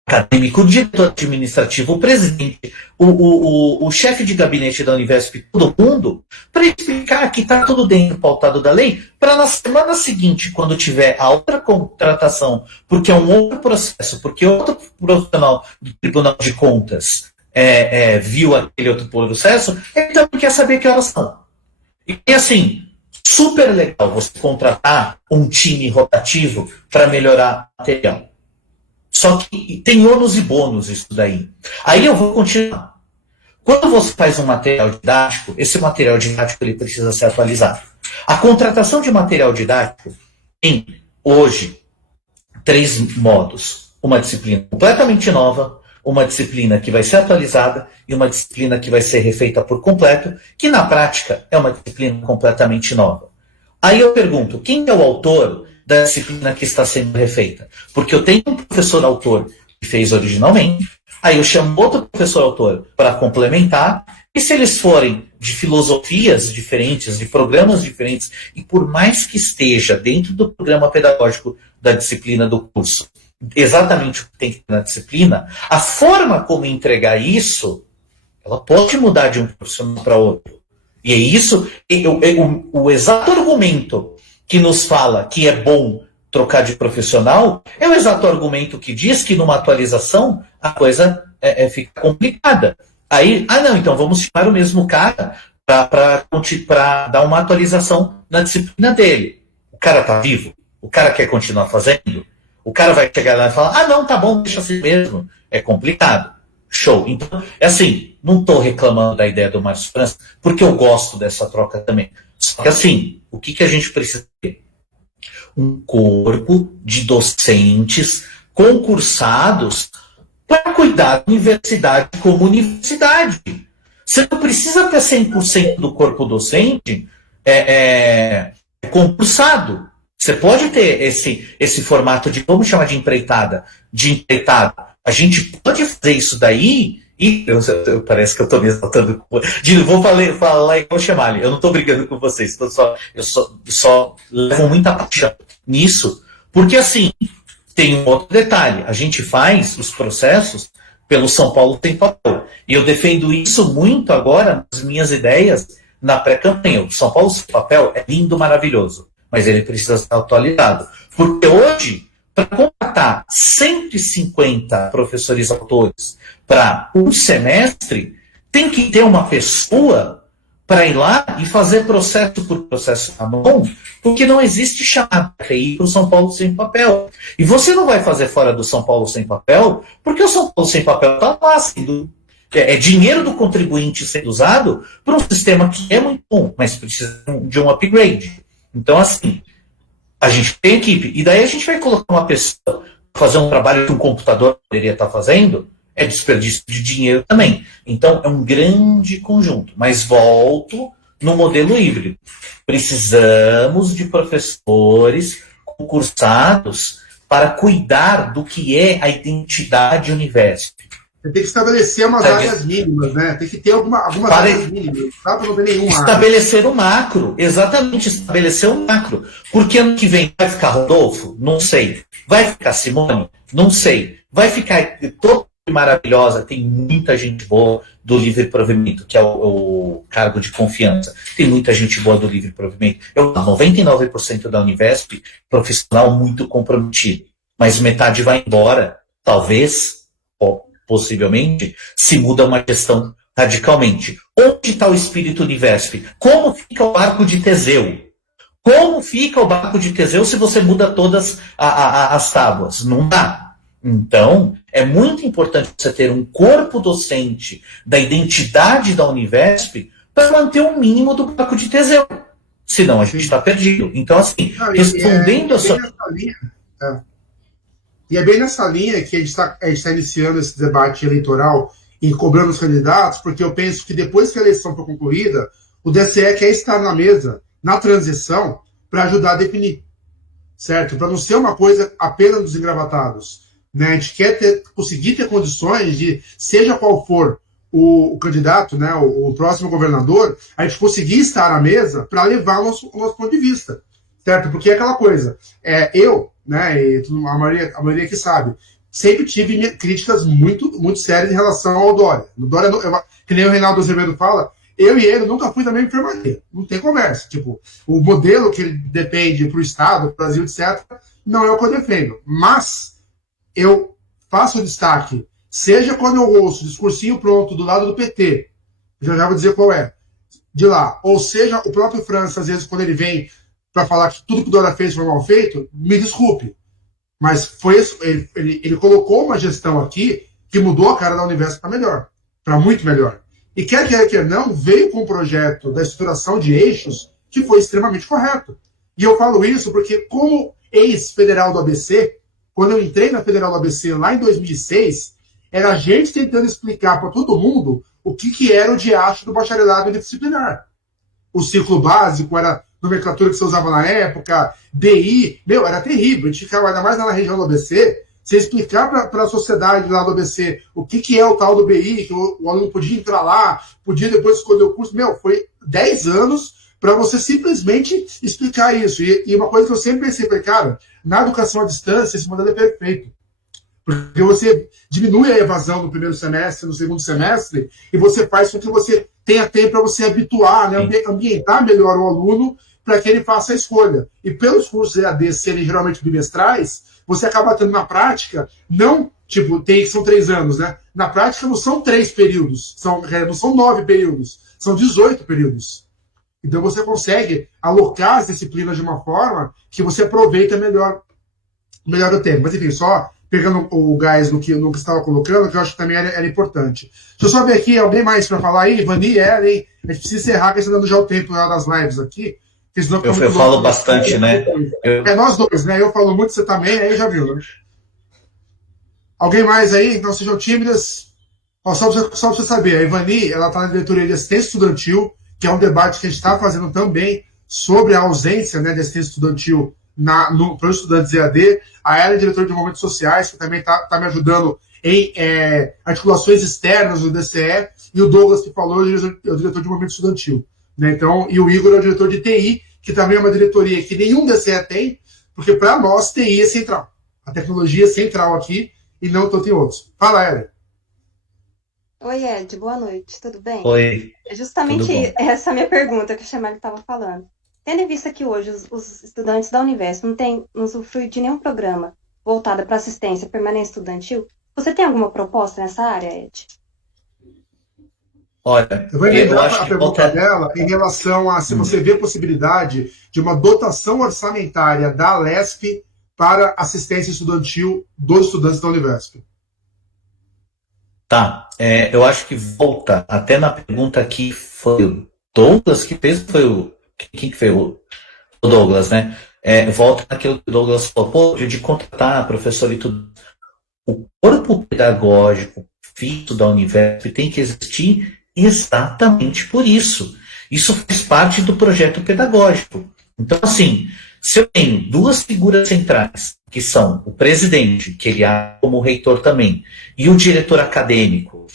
acadêmico, o diretor administrativo, o presidente, o chefe de gabinete da Univesp, todo mundo, para explicar que está tudo dentro pautado da lei, para na semana seguinte, quando tiver a outra contratação, porque é um outro processo, porque outro profissional do Tribunal de Contas viu aquele outro processo, ele também quer saber que horas são. E assim, super legal você contratar um time rotativo para melhorar o material. Só que tem ônus e bônus isso daí. Aí eu vou continuar. Quando você faz um material didático, esse material didático ele precisa ser atualizado. A contratação de material didático tem, hoje, 3 modos. Uma disciplina completamente nova, uma disciplina que vai ser atualizada e uma disciplina que vai ser refeita por completo, que na prática é uma disciplina completamente nova. Aí eu pergunto, quem é o autor da disciplina que está sendo refeita? Porque eu tenho um professor autor que fez originalmente, aí eu chamo outro professor autor para complementar, e se eles forem de filosofias diferentes, de programas diferentes, e por mais que esteja dentro do programa pedagógico da disciplina do curso, exatamente o que tem que ter na disciplina, a forma como entregar isso, ela pode mudar de um profissional para outro. E é isso, o exato argumento que nos fala que é bom trocar de profissional é o exato argumento que diz que numa atualização a coisa fica complicada. Aí, não, então vamos chamar o mesmo cara para dar uma atualização na disciplina dele. O cara está vivo? O cara quer continuar fazendo? O cara vai chegar lá e falar, não, tá bom, deixa assim mesmo. É complicado. Show. Então, assim, não estou reclamando da ideia do Márcio França, porque eu gosto dessa troca também. Só que assim, o que a gente precisa ter? Um corpo de docentes concursados para cuidar da universidade como universidade. Você não precisa ter 100% do corpo docente concursado. Você pode ter esse formato de, vamos chamar de empreitada. A gente pode fazer isso daí e parece que eu estou me exaltando. Vou falar igual chamar. Eu não estou brigando com vocês. Eu só levo muita paixão nisso. Porque, assim, tem um outro detalhe. A gente faz os processos pelo São Paulo Sem Papel. E eu defendo isso muito agora nas minhas ideias na pré-campanha. O São Paulo Sem Papel é lindo, maravilhoso, mas ele precisa ser atualizado. Porque hoje, para contratar 150 professores autores para um semestre, tem que ter uma pessoa para ir lá e fazer processo por processo na mão, porque não existe chamada TI para o São Paulo Sem Papel. E você não vai fazer fora do São Paulo Sem Papel, porque o São Paulo Sem Papel está lá sendo... É dinheiro do contribuinte sendo usado para um sistema que é muito bom, mas precisa de um upgrade. Então, assim, a gente tem equipe, e daí a gente vai colocar uma pessoa para fazer um trabalho que um computador poderia estar fazendo, é desperdício de dinheiro também. Então, é um grande conjunto. Mas volto no modelo híbrido. Precisamos de professores concursados para cuidar do que é a identidade Univesp. Você tem que estabelecer umas áreas mínimas, né? Tem que ter algumas áreas mínimas. Não dá para não ter nenhuma estabelecer o macro. Exatamente, estabelecer o macro. Porque ano que vem vai ficar Rodolfo? Não sei. Vai ficar Simone? Não sei. Vai ficar todo maravilhosa, tem muita gente boa do livre provimento, que é o cargo de confiança. Tem muita gente boa do livre provimento. 99% da Univesp, profissional muito comprometido. Mas metade vai embora, talvez, possivelmente, se muda uma gestão radicalmente. Onde está o espírito Univesp? Como fica o barco de Teseu? Como fica o barco de Teseu se você muda todas as tábuas? Não dá. Então, é muito importante você ter um corpo docente da identidade da Univesp para manter o mínimo do barco de Teseu. Senão a gente está perdido. Então, assim, respondendo a sua... E é bem nessa linha que a gente está iniciando esse debate eleitoral e cobrando os candidatos, porque eu penso que depois que a eleição for concluída, o DCE quer estar na mesa, na transição, para ajudar a definir. Certo? Para não ser uma coisa apenas dos engravatados. Né? A gente quer conseguir ter condições de, seja qual for o candidato, né, o próximo governador, a gente conseguir estar à mesa para levar o nosso ponto de vista. Certo? Porque é aquela coisa, eu, né, e a maioria que sabe, sempre tive críticas muito, muito sérias em relação ao Dória. O Dória, que nem o Reinaldo Azevedo fala, eu e ele nunca fui da mesma enfermaria. Não tem conversa. Tipo, o modelo que ele depende para o Estado, para o Brasil, etc., não é o que eu defendo. Mas eu faço o destaque, seja quando eu ouço discursinho pronto do lado do PT, já vou dizer qual é, de lá, ou seja, o próprio França, às vezes, quando ele vem para falar que tudo que o Dória fez foi mal feito, me desculpe. Mas foi isso, ele colocou uma gestão aqui que mudou a cara da Univesp para melhor, para muito melhor. E quer não, veio com um projeto da estruturação de eixos que foi extremamente correto. E eu falo isso porque, como ex-federal do ABC, quando eu entrei na Federal do ABC lá em 2006, era a gente tentando explicar para todo mundo o que era o diacho do bacharelado interdisciplinar. O ciclo básico era a nomenclatura que você usava na época, DI, era terrível. A gente ficava ainda mais na região do ABC, você explicar para a sociedade lá do ABC o que é o tal do BI, que o aluno podia entrar lá, podia depois escolher o curso. Foi 10 anos para você simplesmente explicar isso. E uma coisa que eu sempre pensei, cara, na educação à distância, esse modelo é perfeito. Porque você diminui a evasão no primeiro semestre, no segundo semestre, e você faz com que você tenha tempo para você habituar, né, ambientar melhor o aluno para que ele faça a escolha. E pelos cursos EAD serem geralmente bimestrais, você acaba tendo na prática, não, são 3 anos, né? Na prática não são 3 períodos, não são 9 períodos, são 18 períodos. Então você consegue alocar as disciplinas de uma forma que você aproveita melhor o tempo. Mas enfim, só pegando o gás no que você estava colocando, que eu acho que também era importante. Deixa eu só ver aqui, alguém mais para falar aí? Vani, Ellen, a gente precisa encerrar, que está dando já o tempo das lives aqui. Eu falo bastante, né? Nós dois, né? Eu falo muito, você também, aí já viu, né? Alguém mais aí? Não sejam tímidas. Ó, só para você saber, a Ivani, ela está na diretoria de assistência estudantil, que é um debate que a gente está fazendo também sobre a ausência, né, de assistência estudantil para os estudantes EAD. A ela é diretora de movimentos sociais, que também está me ajudando em articulações externas do DCE, e o Douglas, que falou, é o diretor de movimento estudantil. Né? Então, e o Igor é o diretor de TI, que também é uma diretoria que nenhum DCE tem, porque para nós TI é central. A tecnologia é central aqui e não tanto em outros. Fala, Ellen. Oi, Ed, boa noite, tudo bem? Oi. É justamente essa minha pergunta que o Chamali estava falando. Tendo em vista que hoje os estudantes da Univesp não usufruem de nenhum programa voltado para assistência permanente estudantil, você tem alguma proposta nessa área, Ed? Olha, eu vou lembrar acho a pergunta dela em relação a se você vê a possibilidade de uma dotação orçamentária da Lesp para assistência estudantil dos estudantes da Univesp. Tá, eu acho que volta até na pergunta que foi o Douglas que fez, quem que fez o Douglas, né? Volta naquilo que o Douglas falou, de contratar professor e tudo. O corpo pedagógico fixo da Univesp tem que existir exatamente por isso. Isso faz parte do projeto pedagógico. Então, assim, se eu tenho duas figuras centrais, que são o presidente, que ele é como reitor também, e o diretor acadêmico,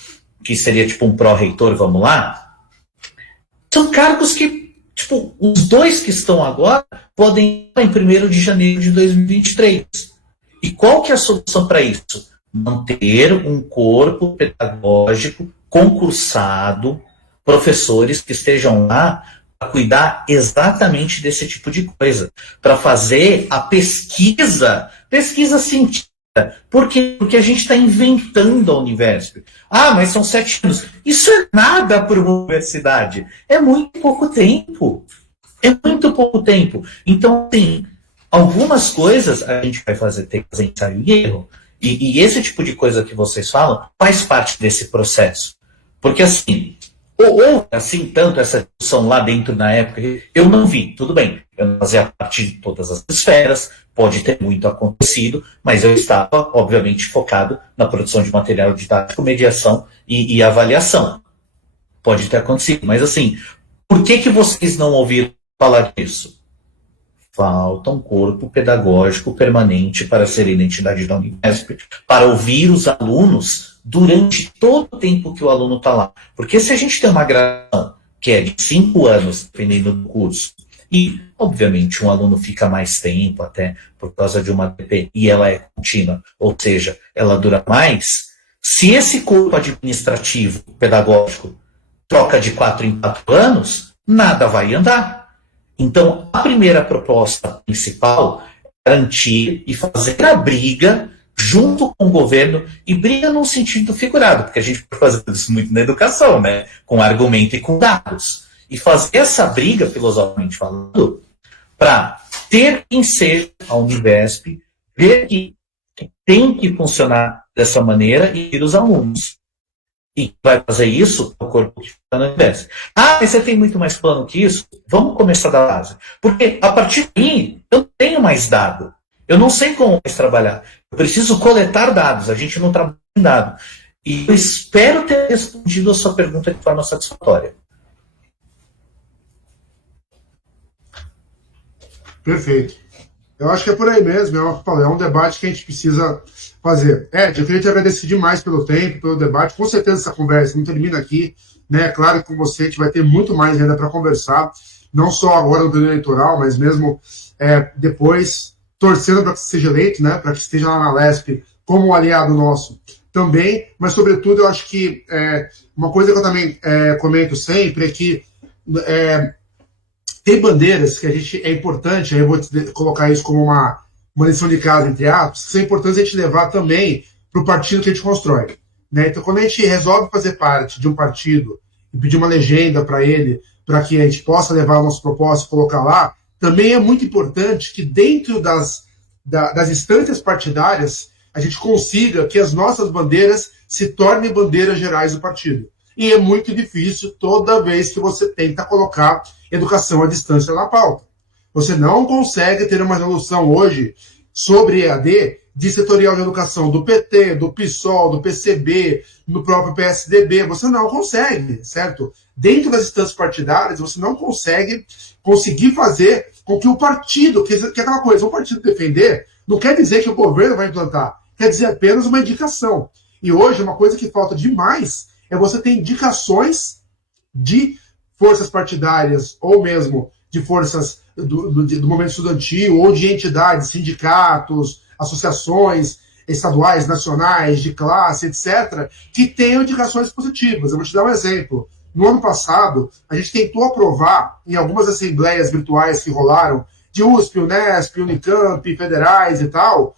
que seria tipo um pró-reitor, vamos lá, são cargos que, tipo, os dois que estão agora podem ir em 1º de janeiro de 2023. E qual que é a solução para isso? Manter um corpo pedagógico concursado, professores que estejam lá para cuidar exatamente desse tipo de coisa, para fazer a pesquisa científica. Por quê? Porque a gente está inventando a Univesp. Ah, mas são 7 anos. Isso é nada para uma universidade. É muito pouco tempo. É muito pouco tempo. Então, tem algumas coisas a gente vai ter que fazer ensaio e erro. E esse tipo de coisa que vocês falam faz parte desse processo. Porque, assim, ou assim, tanto essa discussão lá dentro na época, eu não vi, tudo bem, eu não fazia parte de todas as esferas, pode ter muito acontecido, mas eu estava, obviamente, focado na produção de material didático, mediação e avaliação. Pode ter acontecido, mas assim, por que vocês não ouviram falar disso? Falta um corpo pedagógico permanente para ser a identidade da Univesp, para ouvir os alunos durante todo o tempo que o aluno está lá. Porque se a gente tem uma graduação que é de 5 anos, dependendo do curso, e, obviamente, um aluno fica mais tempo até por causa de uma DP, e ela é contínua, ou seja, ela dura mais, se esse corpo administrativo, pedagógico, troca de 4 em 4 anos, nada vai andar. Então, a primeira proposta principal é garantir e fazer a briga junto com o governo, e briga num sentido figurado, porque a gente pode fazer isso muito na educação, né? Com argumento e com dados. E fazer essa briga, filosoficamente falando, para ter quem seja a Univesp, ver que tem que funcionar dessa maneira e ir os alunos. E vai fazer isso o corpo que está na Univesp. Ah, mas você tem muito mais plano que isso? Vamos começar da base. Porque a partir daí, eu não tenho mais dado. Eu não sei como mais trabalhar. Eu preciso coletar dados. A gente não trabalha em dado. E eu espero ter respondido a sua pergunta de forma satisfatória. Perfeito. Eu acho que é por aí mesmo. É um debate que a gente precisa fazer. Ed, eu queria te agradecer demais pelo tempo, pelo debate. Com certeza essa conversa não termina aqui. Né? Claro que com você a gente vai ter muito mais ainda para conversar. Não só agora no período eleitoral, mas mesmo depois, torcendo para que você seja eleito, né? Para que esteja lá na Lesp como um aliado nosso também. Mas, sobretudo, eu acho que uma coisa que eu também comento sempre é que tem bandeiras que é importante, aí eu vou colocar isso como uma lição de casa, entre aspas, que são importantes a gente levar também para o partido que a gente constrói. Né? Então, quando a gente resolve fazer parte de um partido e pedir uma legenda para ele, para que a gente possa levar o nosso propósito e colocar lá, também é muito importante que dentro das instâncias partidárias a gente consiga que as nossas bandeiras se tornem bandeiras gerais do partido. E é muito difícil toda vez que você tenta colocar educação à distância na pauta. Você não consegue ter uma resolução hoje sobre EAD de setorial de educação do PT, do PSOL, do PCB, no próprio PSDB. Você não consegue, certo? Dentro das instâncias partidárias, você não conseguir fazer com que o partido, que é aquela coisa, o partido defender, não quer dizer que o governo vai implantar, quer dizer apenas uma indicação. E hoje, uma coisa que falta demais é você ter indicações de forças partidárias, ou mesmo de forças do movimento estudantil, ou de entidades, sindicatos, associações estaduais, nacionais, de classe, etc., que tenham indicações positivas. Eu vou te dar um exemplo. No ano passado, a gente tentou aprovar, em algumas assembleias virtuais que rolaram, de USP, Unesp, Unicamp, federais e tal,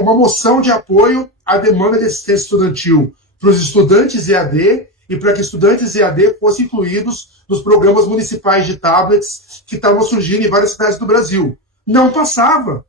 uma moção de apoio à demanda de assistência estudantil para os estudantes EAD e para que estudantes EAD fossem incluídos nos programas municipais de tablets que estavam surgindo em várias cidades do Brasil. Não passava.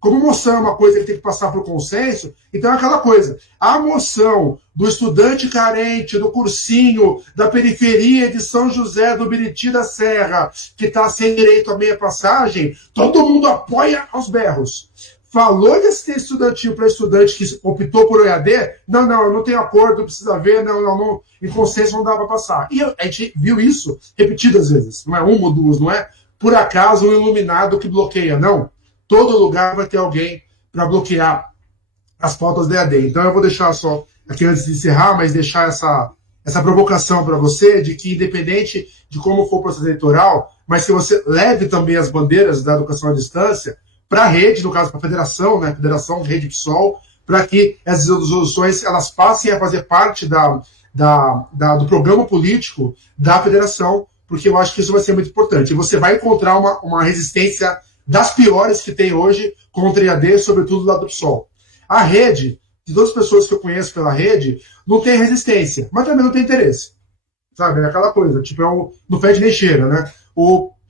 Como moção é uma coisa que tem que passar para o consenso, então é aquela coisa. A moção do estudante carente, do cursinho, da periferia de São José do Biriti da Serra, que está sem direito à meia passagem, todo mundo apoia aos berros. Falou de assistência estudantil para estudante que optou por EAD, não, eu não tenho acordo, precisa ver, não, em consenso não dá para passar. E a gente viu isso repetidas vezes, não é uma ou duas, não é por acaso um iluminado que bloqueia, não. Todo lugar vai ter alguém para bloquear as pautas da EAD. Então eu vou deixar só, aqui antes de encerrar, mas deixar essa provocação para você, de que independente de como for o processo eleitoral, mas que você leve também as bandeiras da educação à distância para a rede, no caso para a federação, né, Federação Rede PSOL, para que essas resoluções elas passem a fazer parte do programa político da federação, porque eu acho que isso vai ser muito importante. E você vai encontrar uma resistência das piores que tem hoje contra a EAD, sobretudo do lado do PSOL. A rede, de todas as pessoas que eu conheço pela rede, não tem resistência, mas também não tem interesse. Sabe? É aquela coisa, tipo, não fede nem cheira, né?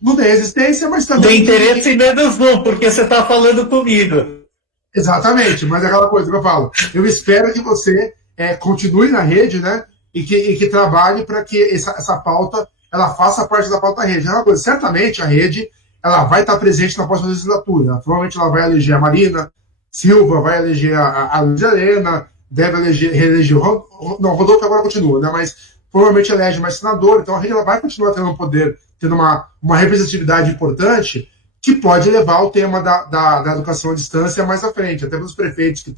Não tem resistência, mas também... Tem interesse menos não, porque você está falando comigo. Exatamente, mas é aquela coisa que eu falo. Eu espero que você continue na rede, né? E que trabalhe para que essa pauta ela faça parte da pauta da rede. É uma coisa, certamente a rede ela vai estar presente na próxima legislatura. Provavelmente ela vai eleger a Marina Silva, vai eleger a Luiz Helena, deve reeleger o Rodolfo agora continua, né? Mas provavelmente elege mais senador, então a rede ela vai continuar tendo um poder, tendo uma representatividade importante, que pode levar o tema da educação à distância mais à frente. Até pelos prefeitos que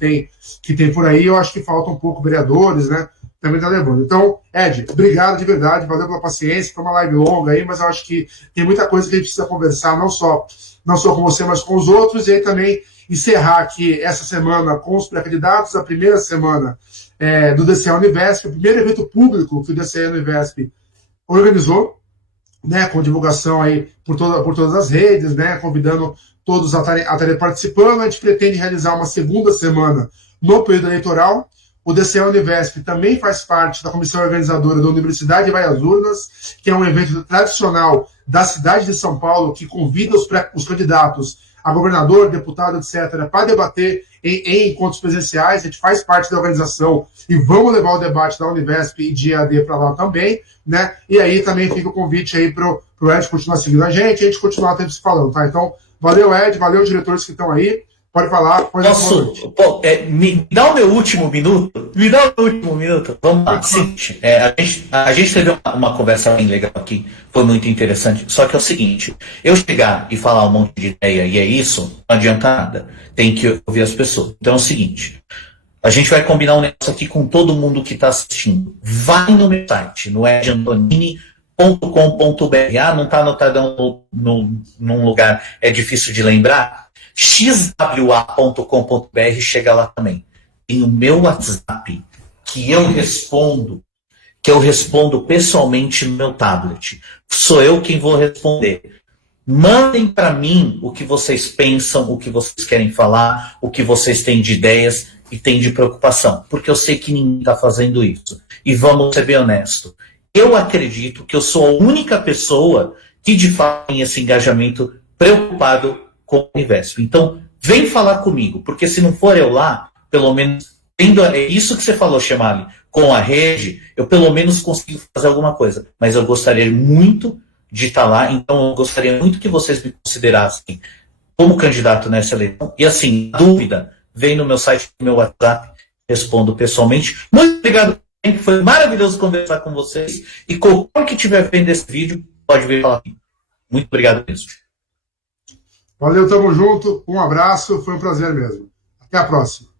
tem por aí, eu acho que faltam um pouco vereadores, né? Também está levando. Então, Ed, obrigado de verdade, valeu pela paciência, foi uma live longa aí, mas eu acho que tem muita coisa que a gente precisa conversar, não só com você, mas com os outros, e aí também encerrar aqui essa semana com os pré-candidatos, a primeira semana do DCE Univesp, o primeiro evento público que o DCE Univesp organizou, né, com divulgação aí por todas as redes, né, convidando todos a estarem participando. A gente pretende realizar uma segunda semana no período eleitoral. O DCE Univesp também faz parte da comissão organizadora da Universidade Vai às Urnas, que é um evento tradicional da cidade de São Paulo, que convida os candidatos a governador, deputado, etc., para debater em encontros presenciais. A gente faz parte da organização e vamos levar o debate da Univesp e de EAD para lá também, né? E aí também fica o convite aí pro Ed continuar seguindo a gente continuar sempre se falando, tá? Então, valeu, Ed, valeu, diretores que estão aí. Pode falar. Me dá o meu último minuto? Vamos lá. Seguinte, a gente teve uma conversa bem legal aqui, foi muito interessante. Só que é o seguinte, eu chegar e falar um monte de ideia e é isso, não adianta nada. Tem que ouvir as pessoas. Então é o seguinte, a gente vai combinar um negócio aqui com todo mundo que está assistindo. Vai no meu site, no edantonini.com.br. Não está anotado num lugar, é difícil de lembrar. xwa.com.br, chega lá também. Tem o meu WhatsApp que eu respondo pessoalmente no meu tablet. Sou eu quem vou responder. Mandem para mim o que vocês pensam, o que vocês querem falar, o que vocês têm de ideias e têm de preocupação, porque eu sei que ninguém está fazendo isso. E vamos ser bem honestos. Eu acredito que eu sou a única pessoa que de fato tem esse engajamento preocupado com o universo. Então, vem falar comigo, porque se não for eu lá, pelo menos, é isso que você falou, Chemali, com a rede, eu pelo menos consigo fazer alguma coisa. Mas eu gostaria muito de estar lá, então eu gostaria muito que vocês me considerassem como candidato nessa eleição. E assim, dúvida, vem no meu site, no meu WhatsApp, respondo pessoalmente. Muito obrigado, foi maravilhoso conversar com vocês. E qualquer que estiver vendo esse vídeo, pode vir falar comigo. Muito obrigado mesmo. Valeu, tamo junto. Um abraço, foi um prazer mesmo. Até a próxima.